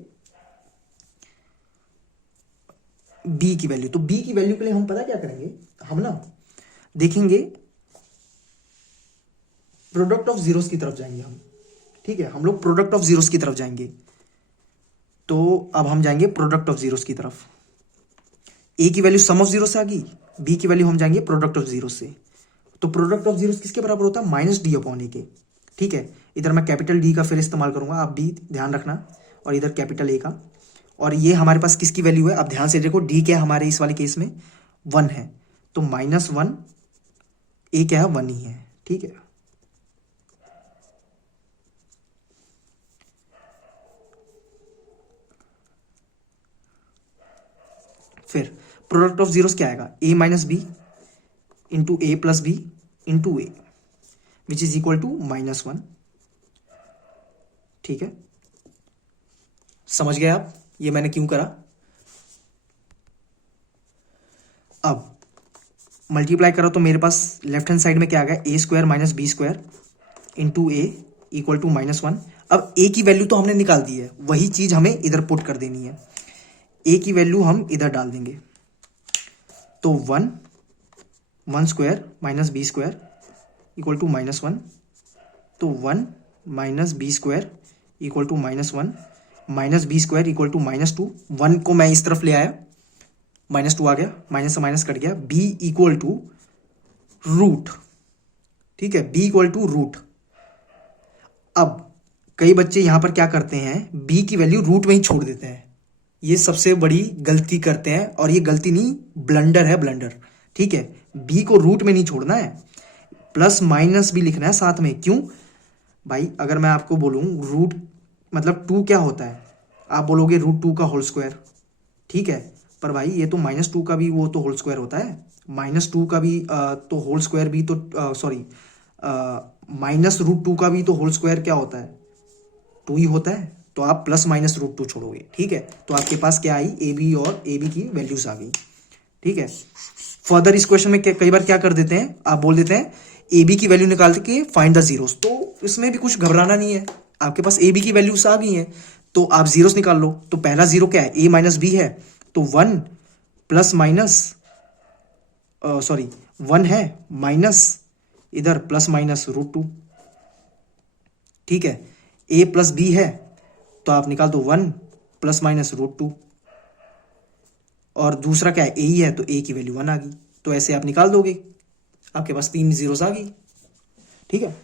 b की वैल्यू। तो b की वैल्यू के लिए हम पता क्या करेंगे, हम ना देखेंगे प्रोडक्ट ऑफ जीरोस की तरफ जाएंगे हम, ठीक है। हम लोग प्रोडक्ट ऑफ जीरोस की तरफ जाएंगे, तो अब हम जाएंगे प्रोडक्ट ऑफ जीरोस की तरफ। a की वैल्यू सम ऑफ जीरो से आ गई, b की वैल्यू हम जाएंगे प्रोडक्ट ऑफ जीरो से। तो प्रोडक्ट ऑफ जीरोस किसके बराबर होता है, माइनस डी अपॉन ए के, ठीक है। इधर मैं कैपिटल डी का फिर इस्तेमाल करूंगा, आप भी ध्यान रखना, और इधर कैपिटल ए का। और ये हमारे पास किसकी वैल्यू है, अब ध्यान से देखो, डी क्या है हमारे इस वाले केस में, 1 है, तो -1, ए क्या है, 1 ही है, ठीक है। फिर प्रोडक्ट ऑफ जीरोस क्या आएगा, a minus b into a plus b into a, which is equal to -1, ठीक है। समझ गए आप ये मैंने क्यों करा। अब मल्टीप्लाई करो तो मेरे पास लेफ्ट हैंड साइड में क्या आ गया, a square minus b square into a equal to -1। अब ए की वैल्यू तो हमने निकाल दी है, वही चीज हमें इधर पुट कर देनी है, ए की वैल्यू हम इधर डाल देंगे, तो 1 square minus b square equal to -1, तो 1 minus b square equal to -1, minus b square equal to -2, 1 को मैं इस तरफ ले आया, -2 आ गया, माइनस से माइनस कट गया, b इक्वल टू रूट, ठीक है, b इक्वल टू रूट। अब कई बच्चे यहां पर क्या करते हैं, b की वैल्यू रूट में ही छोड़ देते हैं, ये सबसे बड़ी गलती करते हैं, और ये गलती नहीं, ब्लंडर है, ब्लंडर, ठीक है। b को रूट में नहीं छोड़ना है, प्लस माइनस भी लिखना है साथ में। क्यों भाई, अगर मैं आपको बोलूं रूट मतलब 2 क्या होता है, आप बोलोगे √2 का होल स्क्वायर, ठीक है, पर भाई ये तो -2 का भी वो तो होल स्क्वायर होता है, -2 का भी तो होल स्क्वायर भी तो सॉरी -√2 का भी तो होल स्क्वायर क्या होता है, 2 ही होता है, तो आप प्लस माइनस √2 छोड़ोगे, ठीक है। तो आपके पास क्या आई, ए बी और ए बी की वैल्यूज आ गई, ठीक है। फर्दर इस क्वेश्चन में कई बार क्या कर देते हैं, आप बोल देते हैं ए बी की वैल्यू निकाल के फाइंड द जीरोस, तो इसमें भी कुछ घबराना नहीं है, आपके पास ए बी की वैल्यूज आ गई हैं, तो आप जीरोस निकाल लो। तो पहला जीरो क्या है, ए माइनस बी है, तो 1 प्लस माइनस सॉरी 1 है, माइनस इधर प्लस माइनस √2, ठीक है। ए प्लस बी है, तो आप निकाल दो 1 प्लस माइनस √2, और दूसरा क्या है, ए ही है, तो ए की वैल्यू 1 आ गई, तो ऐसे आप निकाल दोगे, आपके पास 3 जीरोस आ गई, ठीक है।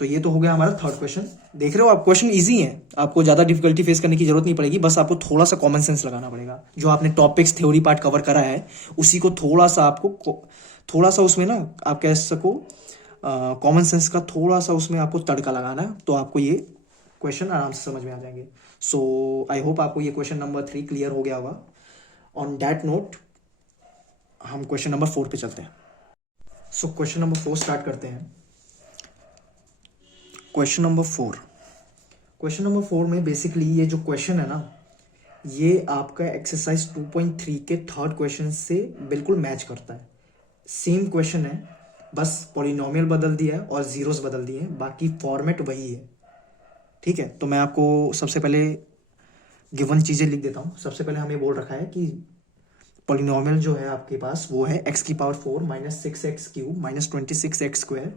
तो ये तो हो गया हमारा थर्ड क्वेश्चन। देख रहे हो आप, क्वेश्चन इजी है, आपको ज्यादा डिफिकल्टी फेस करने की जरूरत नहीं पड़ेगी, बस आपको थोड़ा सा कॉमन सेंस लगाना पड़ेगा, जो आपने टॉपिक्स थ्योरी पार्ट कवर करा है उसी को थोड़ा सा आपको थोड़ा सा उसमें ना आप कह सको कॉमन सेंस का थोड़ा सा उसमें आपको तड़का लगाना है, तो आपको ये क्वेश्चन आराम से समझ में आ जाएंगे। सो आई होप आपको ये क्वेश्चन नंबर 3 क्लियर हो गया होगा। ऑन दैट नोट हम क्वेश्चन नंबर 4 पे चलते हैं। सो क्वेश्चन नंबर 4 स्टार्ट करते हैं। क्वेश्चन नंबर 4 में बेसिकली ये जो क्वेश्चन है ना, ये आपका एक्सरसाइज 2.3 के थर्ड क्वेश्चन से बिल्कुल मैच करता है, सेम क्वेश्चन है, बस पॉलिनोमियल बदल दिया है और जीरोस बदल दिए हैं, बाकी फॉर्मेट वही है, ठीक है। तो मैं आपको सबसे पहले गिवन चीजें लिख देता हूं। सबसे पहले हमें बोल रखा है कि पॉलिनोमियल जो है आपके पास वो है एक्स की power 4 minus 6x³ minus 26x²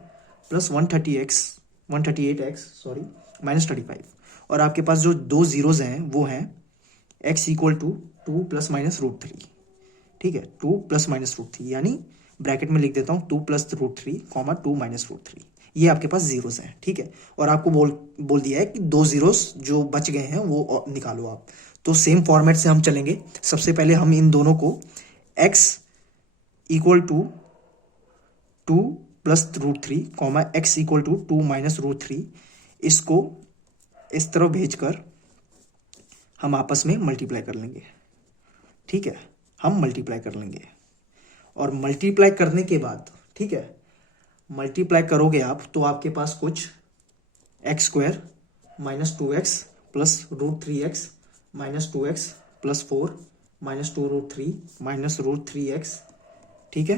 plus 138x sorry minus 35। और आपके पास जो दो जीरोज हैं वो हैं x equal to 2 plus minus root 3। ठीक है, 2 प्लस माइनस रूट 3, यानी ब्रैकेट में लिख देता हूँ 2 plus root 3 comma 2 minus root 3। ये आपके पास जीरोस हैं। ठीक है, और आपको बोल दिया है कि दो जीरोस जो बच गए हैं वो निकालो आप। तो सेम फॉर्मेट से हम चलेंगे। सबसे पहले हम इन दोनों को x equal to 2 plus root 3 comma x equal to 2 minus root 3, इसको इस तरह भेजकर हम आपस में मल्टीप्लाई कर लेंगे। ठीक है, हम मल्टीप्लाई कर लेंगे और मल्टीप्लाई करने के बाद, ठीक है, मल्टीप्लाई करोगे आप तो आपके पास कुछ x² minus 2x plus root 3x minus 2x plus 4 minus 2 root 3 minus root 3x, ठीक है,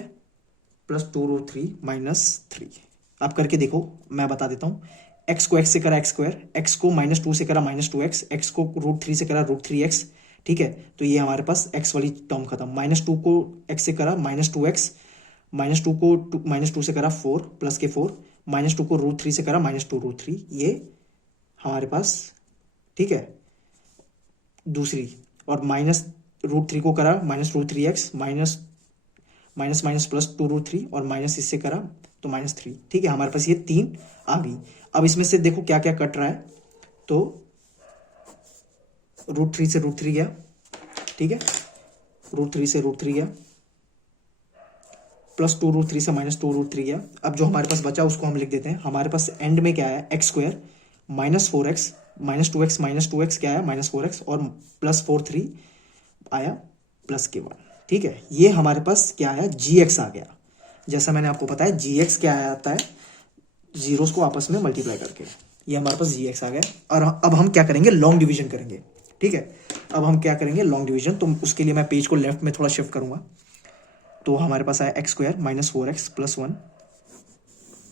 प्लस 2 रूट 3 माइनस 3। आप करके देखो, मैं बता देता हूँ। x को x से करा x², x को माइनस 2 से करा माइनस 2x, x को रूट 3 से करा रूट 3x। ठीक है, तो ये हमारे पास x वाली टर्म खत्म। माइनस 2 को x से करा माइनस 2x, माइनस 2 को माइनस 2 से करा 4 प्लस के 4, माइनस 2 को रूट 3 से करा माइनस 2 रूट 3, ये हमारे पास, ठीक है, दूसरी। और माइनस रूट 3 को करा minus root 3x, minus minus minus plus 2 root 3 और माइनस इससे करा तो माइनस 3। ठीक है, हमारे पास ये 3 आ गई। अब इसमें से देखो क्या क्या कट रहा है, तो रूट 3 से रूट 3 गया, ठीक है, रूट 3 से रूट 3 गया, प्लस 2 रूट 3 से माइनस 2 रूट 3 गया। अब जो हमारे पास बचा उसको हम लिख देते हैं। हमारे पास एंड में क्या है, x² minus 4x minus 2x minus 2x क्या है माइनस 4x और प्लस 4 3 आया प्लस के 1। ठीक है, ये हमारे पास क्या आया, gx आ गया। जैसा मैंने आपको बताया gx क्या आता है, जीरोस को आपस में मल्टीप्लाई करके, ये हमारे पास gx आ गया। और अब हम क्या करेंगे, लॉन्ग डिवीजन करेंगे। ठीक है, अब हम क्या करेंगे, लॉन्ग डिवीजन। तो उसके लिए मैं पेज को लेफ्ट में थोड़ा शिफ्ट करूंगा। तो हमारे पास आया x² माइनस 4x प्लस 1,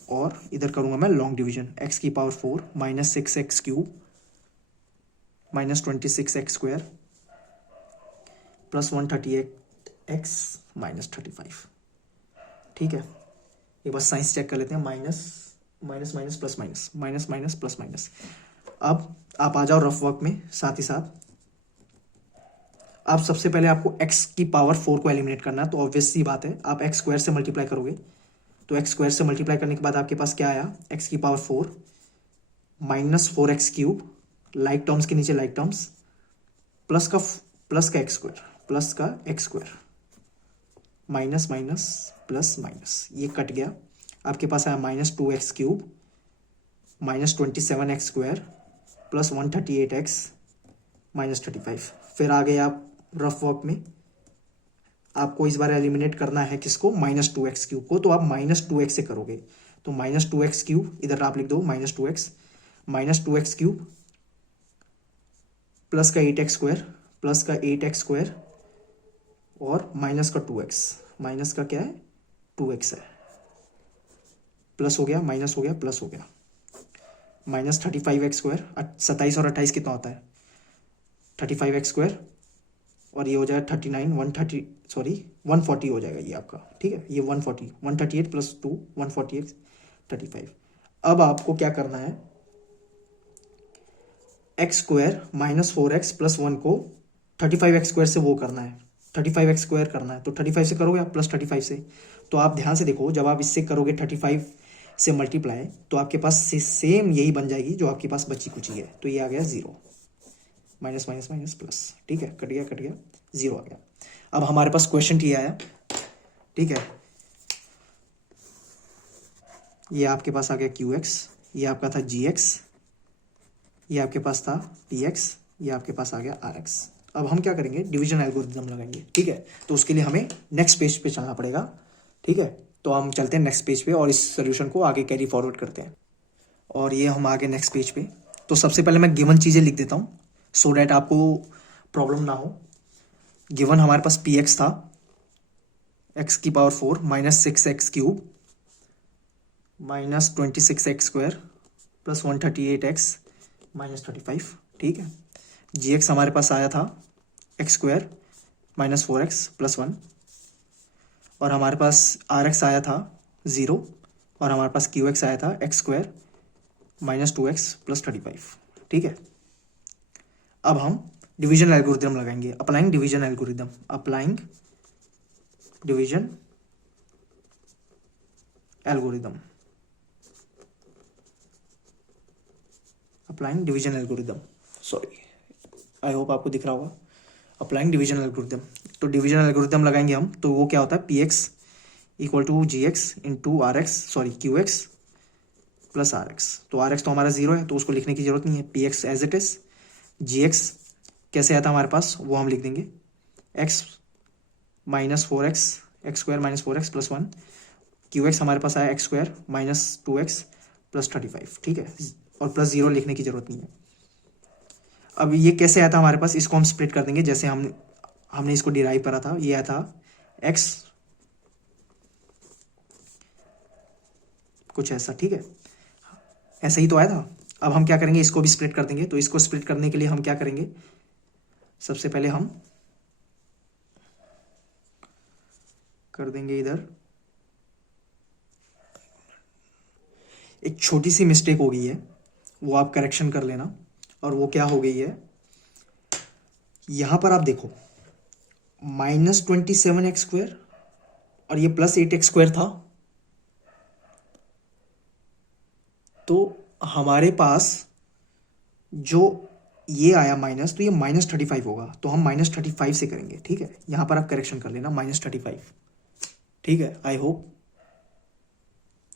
और इधर करूंगा मैं लॉन्ग डिवीजन, x की power 4 minus 6x³ minus 26x² plus 138x minus 35। ठीक है, एक बार साइंस चेक कर लेते हैं। Minus minus minus plus minus minus minus plus minus. अब आप आ जाओ रफ वर्क में। साथ ही साथ आप सबसे पहले आपको x की पावर 4 को एलिमिनेट करना है। तो ऑब्वियस सी बात है, आप x² से मल्टीप्लाई करोगे। तो x² से मल्टीप्लाई करने के बाद आपके पास क्या आया, x की power 4 minus 4x³ like terms के नीचे लाइक टर्म्स, प्लस का x² प्लस का x² minus minus plus minus, ये कट गया। आपके पास आया minus 2x³ minus 27x² plus 138x minus 35। फिर आ गए आप रफ वर्क में। आपको इस बार एलिमिनेट करना है किसको, माइनस 2x³ को। तो आप माइनस 2x से करोगे। तो माइनस 2x³ इधर आप लिख दो minus 2x, minus 2x³ plus का 8x² प्लस का 8x² और माइनस का 2x, माइनस का क्या है 2x है, प्लस हो गया माइनस हो गया प्लस हो गया, माइनस 35x²। 27 और 28 कितना होता है, 35x², और ये हो जाएगा 39 130 सॉरी 140 हो जाएगा ये आपका। ठीक है, ये 140 138 प्लस 2 148 35। अब आपको क्या करना है, x² माइनस 4x प्लस 1 को 35x² से वो करना है, 35x² करना है। तो 35 से करोगे आप प्लस 35 से। तो आप ध्यान से देखो, जब आप इससे करोगे 35 से मल्टीप्लाई, तो आपके पास सेम यही बन जाएगी जो आपके पास बची कुची है। तो ये आ गया 0, माइनस माइनस माइनस प्लस। ठीक है, कट गया 0 आ गया। अब हमारे पास क्वेश्चन टी आया। ठीक है, ये आपके पास आ गया QX, ये आपका था GX, ये आपके पास था PX, ये आपके पास आ गया RX। अब हम क्या करेंगे, डिवीजन एल्गोरिथम लगाएंगे। ठीक है, तो उसके लिए हमें नेक्स्ट पेज पे चलना पड़ेगा। ठीक है, तो हम चलते हैं नेक्स्ट पेज पे और इस सोल्यूशन को आगे कैरी फॉरवर्ड करते हैं। और ये हम आगे नेक्स्ट पेज पे। तो सबसे पहले मैं गिवन चीज़ें लिख देता हूँ सो डैट आपको प्रॉब्लम ना हो। गिवन हमारे पास PX था, x की power 4 minus 6x³ minus 26x² plus 138x minus 35। ठीक है, GX हमारे पास आया था x² माइनस 4x प्लस 1, और हमारे पास RX आया था 0, और हमारे पास QX आया था x² माइनस 2x प्लस 35। ठीक है, अब हम डिवीजन एल्गोरिदम लगाएंगे, applying division algorithm, applying division algorithm, applying division algorithm, sorry, I hope आपको दिख रहा होगा, अप्लाइंग डिवीजन एल्गोरिदम। तो डिवीजन एल्गोरिदम लगाएंगे हम, तो वो क्या होता है, PX equal to GX into RX, sorry QX plus RX। तो RX तो हमारा 0 है, तो उसको लिखने की जरूरत नहीं है, PX as it is. GX कैसे आया था हमारे पास, वो हम लिख देंगे, x minus 4x, x² minus 4x plus 1, QX हमारे पास आया x² माइनस 2x प्लस 35। ठीक है, और प्लस 0 लिखने की जरूरत नहीं है। अब ये कैसे आया था हमारे पास, इसको हम स्प्लिट कर देंगे, जैसे हमने इसको डिराइव करा था, ये आया था x कुछ ऐसा। ठीक है, ऐसा ही तो आया था। अब हम क्या करेंगे, इसको भी स्प्लिट कर देंगे। तो इसको स्प्लिट करने के लिए हम क्या करेंगे, सबसे पहले हम कर देंगे इधर, एक छोटी सी मिस्टेक हो गई है, वो आप करेक्शन कर लेना। और वो क्या हो गई है, यहां पर आप देखो -27x² और ये +8x² था, तो हमारे पास जो ये आया माइनस, तो ये -35 होगा, तो हम -35 से करेंगे। ठीक है, यहां पर आप करेक्शन कर लेना, -35। ठीक है, आई होप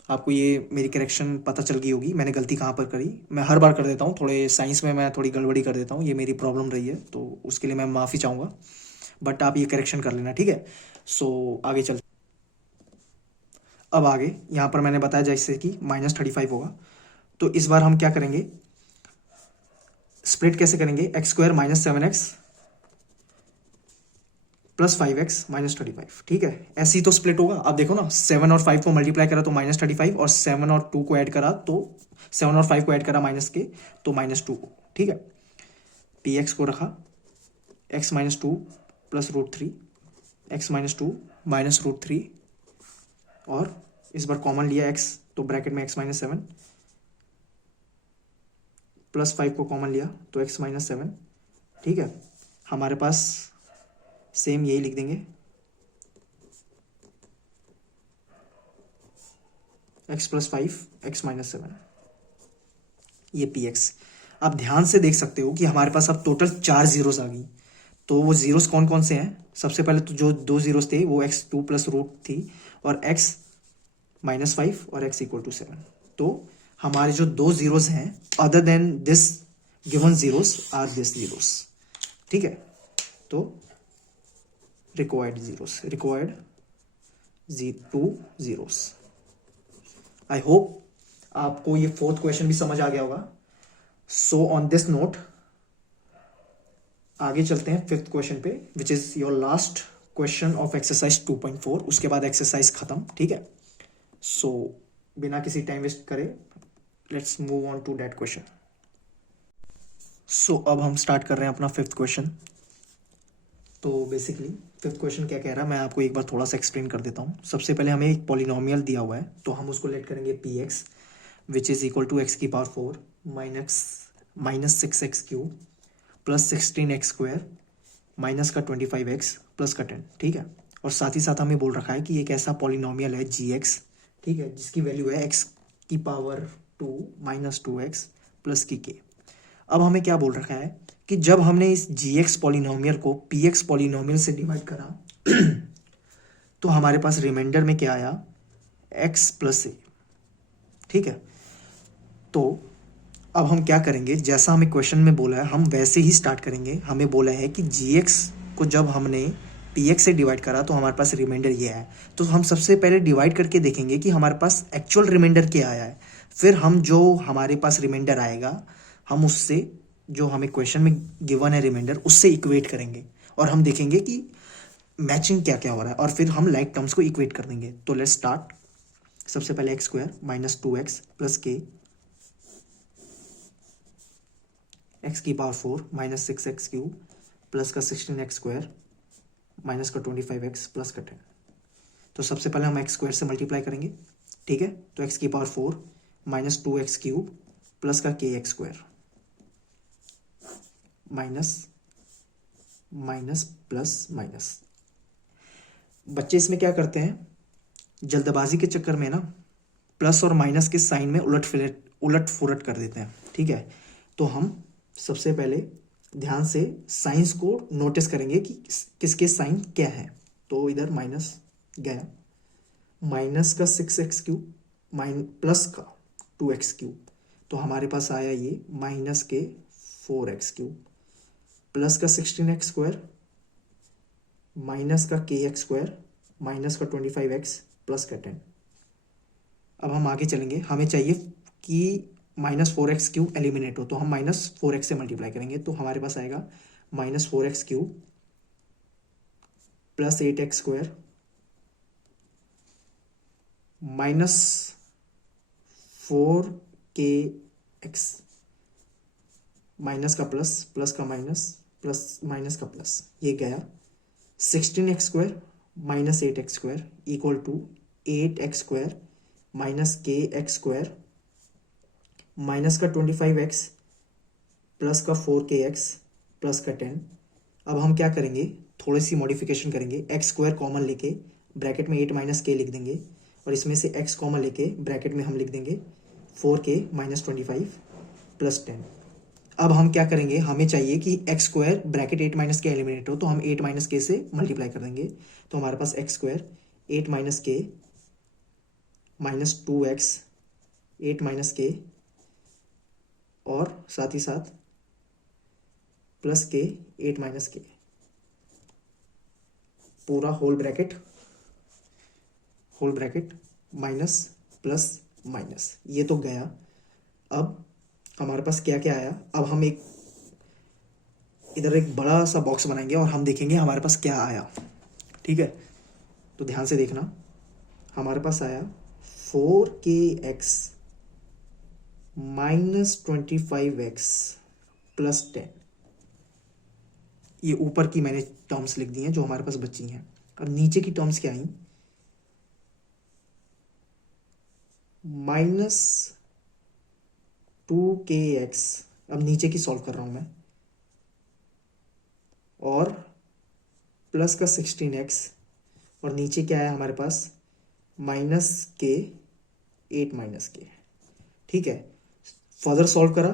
आपको ये मेरी करेक्शन पता चल गई होगी, मैंने गलती कहाँ पर करी। मैं हर बार कर देता हूँ, थोड़े साइंस में मैं थोड़ी गड़बड़ी कर देता हूँ, ये मेरी प्रॉब्लम रही है, तो उसके लिए मैं माफ़ी चाहूँगा, बट आप ये करेक्शन कर लेना। ठीक है, सो आगे चलते, अब आगे यहाँ पर मैंने बताया जैसे कि -35 होगा, तो इस बार हम क्या करेंगे, स्प्लिट कैसे करेंगे, x² minus 7x plus 5x minus 35। ठीक है, ऐसे ही तो स्प्लिट होगा। अब देखो ना, 7 और 5 को मल्टीप्लाई करा तो -35, और 7 और 2 को ऐड करा तो 7 और 5 को ऐड करा माइनस के, तो -2। ठीक है, PX को रखा x minus 2 plus √3, x minus 2 minus √3, और इस बार कॉमन लिया x, तो ब्रैकेट में x माइनस 7 प्लस 5 को कॉमन लिया तो x माइनस 7। ठीक है, हमारे पास सेम यही लिख देंगे, x प्लस 5 x माइनस 7, ये PX। आप ध्यान से देख सकते हो कि हमारे पास अब टोटल 4 जीरोस आ गई। तो वो जीरोस कौन कौन से हैं, सबसे पहले तो जो 2 जीरोस थे वो x2 प्लस रूट थी, और x माइनस 5 और x इक्वल टू 7। तो हमारे जो 2 जीरोस हैं other than this given zeros are this zeros. ठीक है, तो required zeros, required 2 zeros. I hope आपको ये 4th क्वेश्चन भी समझ आ गया होगा। सो ऑन दिस नोट आगे चलते हैं 5th क्वेश्चन पे, विच is your last question of exercise 2.4। उसके बाद एक्सरसाइज खत्म। ठीक है, सो बिना किसी टाइम वेस्ट करे let's move on to that question. So अब हम स्टार्ट कर रहे हैं अपना 5th क्वेश्चन। तो बेसिकली 5th क्वेश्चन क्या कह रहा है, मैं आपको एक बार थोड़ा सा एक्सप्लेन कर देता हूँ। सबसे पहले हमें एक पॉलिनोमियल दिया हुआ है, तो हम उसको लेट करेंगे PX, which is equal to x⁴ minus 6x³ plus 16x² minus का 25x प्लस का 10। ठीक है, और साथ ही साथ हमें बोल रखा है कि एक ऐसा पॉलिनोमियल है GX, ठीक है, जिसकी वैल्यू है x⁻² माइनस 2x प्लस की k। अब हमें क्या बोल रखा है कि जब हमने इस GX पॉलिनोमियल को PX पॉलिनोमियल से डिवाइड करा तो हमारे पास रिमाइंडर में क्या आया, x प्लस ए। ठीक है, तो अब हम क्या करेंगे, जैसा हमें क्वेश्चन में बोला है हम वैसे ही स्टार्ट करेंगे। हमें बोला है कि GX को जब हमने PX से डिवाइड करा तो हमारे पास रिमाइंडर ये है, तो हम सबसे पहले डिवाइड करके देखेंगे कि हमारे पास एक्चुअल रिमाइंडर क्या आया है। फिर हम जो हमारे पास रिमाइंडर आएगा हम उससे जो हमें क्वेश्चन में गिवन है रिमाइंडर उससे इक्वेट करेंगे, और हम देखेंगे कि मैचिंग क्या क्या हो रहा है, और फिर हम लाइक टर्म्स को इक्वेट कर देंगे। तो लेट्स स्टार्ट। सबसे पहले x² minus 2x plus k, x⁴ minus 6x³ plus का 16x² माइनस का 25x प्लस का 10। तो सबसे पहले हम एक्स स्क्वायर से मल्टीप्लाई करेंगे, ठीक है। तो एक्स की power 4 minus 2x cube plus का के x square minus minus plus minus. बच्चे इसमें क्या करते हैं, जल्दबाजी के चक्कर में ना प्लस और माइनस के साइन में उलट फुलट कर देते हैं, ठीक है। तो हम सबसे पहले ध्यान से साइंस को नोटिस करेंगे कि किसके साइन क्या है। तो इधर माइनस गया, माइनस का 6x क्यूब प्लस का 2x क्यूब, तो हमारे पास आया ये माइनस के 4x क्यूब प्लस का 16x स्क्वायर माइनस का के एक्स स्क्वायर माइनस का 25x प्लस का 10। अब हम आगे चलेंगे, हमें चाहिए कि माइनस 4x क्यूब एलिमिनेट हो, तो हम माइनस 4x से मल्टीप्लाई करेंगे। तो हमारे पास आएगा minus 4x cube plus 8x square minus 4kx minus का प्लस प्लस का माइनस प्लस माइनस का प्लस, ये गया 16x square minus 8x square equal to 8x square minus k x square minus का 25x प्लस का 4kx प्लस का 10। अब हम क्या करेंगे, थोड़ी सी मॉडिफिकेशन करेंगे, एक्स स्क्वायर कॉमन लेके ब्रैकेट में 8 माइनस के लिख देंगे और इसमें से x कॉमन लेके ब्रैकेट में हम लिख देंगे 4k माइनस 25 प्लस 10। अब हम क्या करेंगे, हमें चाहिए कि एक्स स्क्वायर ब्रैकेट 8 माइनस के एलिमिनेट हो, तो हम 8 माइनस के से मल्टीप्लाई कर देंगे। तो हमारे पास एक्स स्क्वायर 8 माइनस के माइनस 2x 8 माइनस के और साथ ही साथ प्लस के 8 माइनस के पूरा whole bracket minus plus minus, ये तो गया। अब हमारे पास क्या क्या आया, अब हम इधर एक बड़ा सा बॉक्स बनाएंगे और हम देखेंगे हमारे पास क्या आया, ठीक है। तो ध्यान से देखना, हमारे पास आया 4kx माइनस 25x प्लस 10। ये ऊपर की मैंने टर्म्स लिख दी हैं जो हमारे पास बची हैं। अब नीचे की टर्म्स क्या आई, माइनस 2kx, अब नीचे की सॉल्व कर रहा हूं मैं, और प्लस का 16x और नीचे क्या है हमारे पास माइनस के 8 माइनस के, ठीक है। फर्दर सॉल्व करा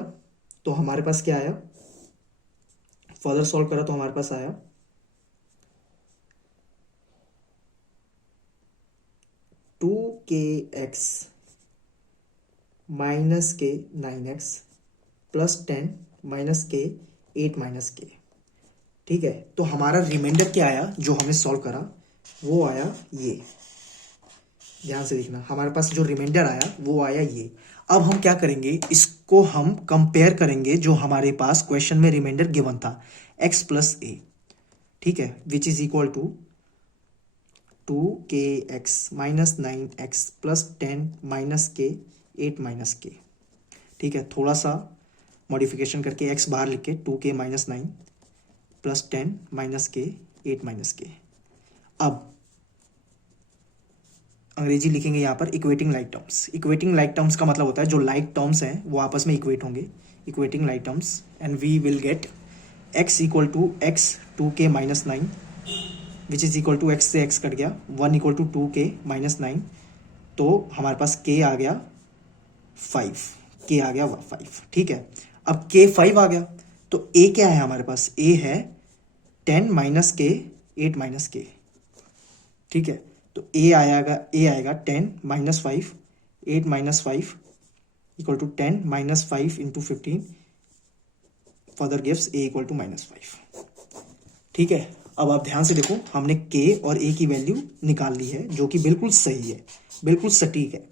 तो हमारे पास क्या आया, हमारे पास आया 2kx माइनस के 9x plus 10 minus k 8 minus के, ठीक है। तो हमारा रिमाइंडर क्या आया, जो हमें सॉल्व करा वो आया ये, ध्यान से देखना, हमारे पास जो रिमाइंडर आया वो आया ये। अब हम क्या करेंगे, इसको हम कंपेयर करेंगे जो हमारे पास क्वेश्चन में रिमाइंडर गिवन था x प्लस ए, ठीक है, which is equal to 2kx minus 9x plus 10 minus k 8 minus के, ठीक है। थोड़ा सा मॉडिफिकेशन करके x बाहर लिख के 2k minus 9 plus 10 minus k 8 minus के। अब अंग्रेजी लिखेंगे यहाँ पर equating like terms. Equating like terms का मतलब होता है जो लाइक टर्म्स हैं वो आपस में इक्वेट होंगे, equating like terms, and we will get x equal to x 2k minus 9 which is equal to x से x कट गया 1 इक्वल टू 2k माइनस 9, तो हमारे पास k आ गया 5, ठीक है। अब k 5 आ गया तो a क्या है हमारे पास, a है 10 माइनस के 8 माइनस के, ठीक है। तो a आएगा 10 minus 5 8 minus 5 equal to 10 minus 5 into 15 further gives a equal to minus 5, ठीक है। अब आप ध्यान से देखो, हमने k और a की वैल्यू निकाल ली है जो कि बिल्कुल सही है, बिल्कुल सटीक है,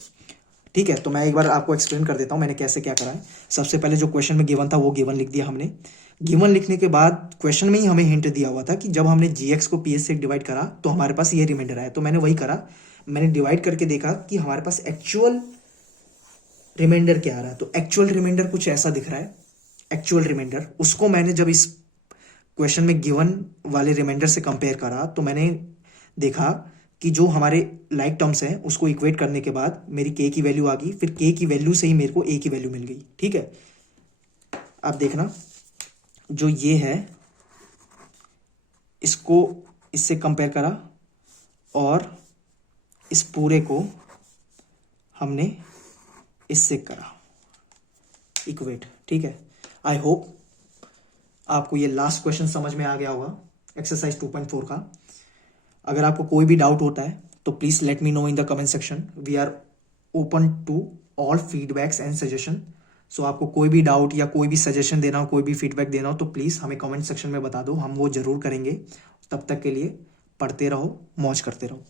ठीक है। तो मैं एक बार आपको एक्सप्लेन कर देता हूं मैंने कैसे क्या करा है। सबसे पहले जो क्वेश्चन में गिवन था वो गिवन लिख दिया हमने। गिवन लिखने के बाद क्वेश्चन में ही हमें हिंट दिया हुआ था कि जब हमने gx को ph से डिवाइड करा तो हमारे पास ये रिमाइंडर आया, तो मैंने वही करा, मैंने डिवाइड करके देखा कि हमारे पास एक्चुअल रिमाइंडर क्या आ रहा है। तो एक्चुअल रिमाइंडर कुछ ऐसा दिख रहा है, एक्चुअल रिमाइंडर, उसको मैंने जब इस क्वेश्चन में गिवन वाले रिमाइंडर से कंपेयर करा तो मैंने देखा कि जो हमारे लाइक टर्म्स हैं उसको इक्वेट करने के बाद मेरी के की वैल्यू आ गई, फिर के की वैल्यू से ही मेरे को ए की वैल्यू मिल गई। ठीक है, अब देखना जो ये है इसको इससे कंपेयर करा और इस पूरे को हमने इससे करा इक्वेट। ठीक है, आई होप आपको ये लास्ट क्वेश्चन समझ में आ गया होगा एक्सरसाइज 2.4 का। अगर आपको कोई भी डाउट होता है तो please let me know in the comment section. We are open to all feedbacks and suggestion. So आपको कोई भी डाउट या कोई भी सजेशन देना हो, कोई भी फीडबैक देना हो तो प्लीज हमें कमेंट सेक्शन में बता दो, हम वो जरूर करेंगे। तब तक के लिए पढ़ते रहो, मौज करते रहो।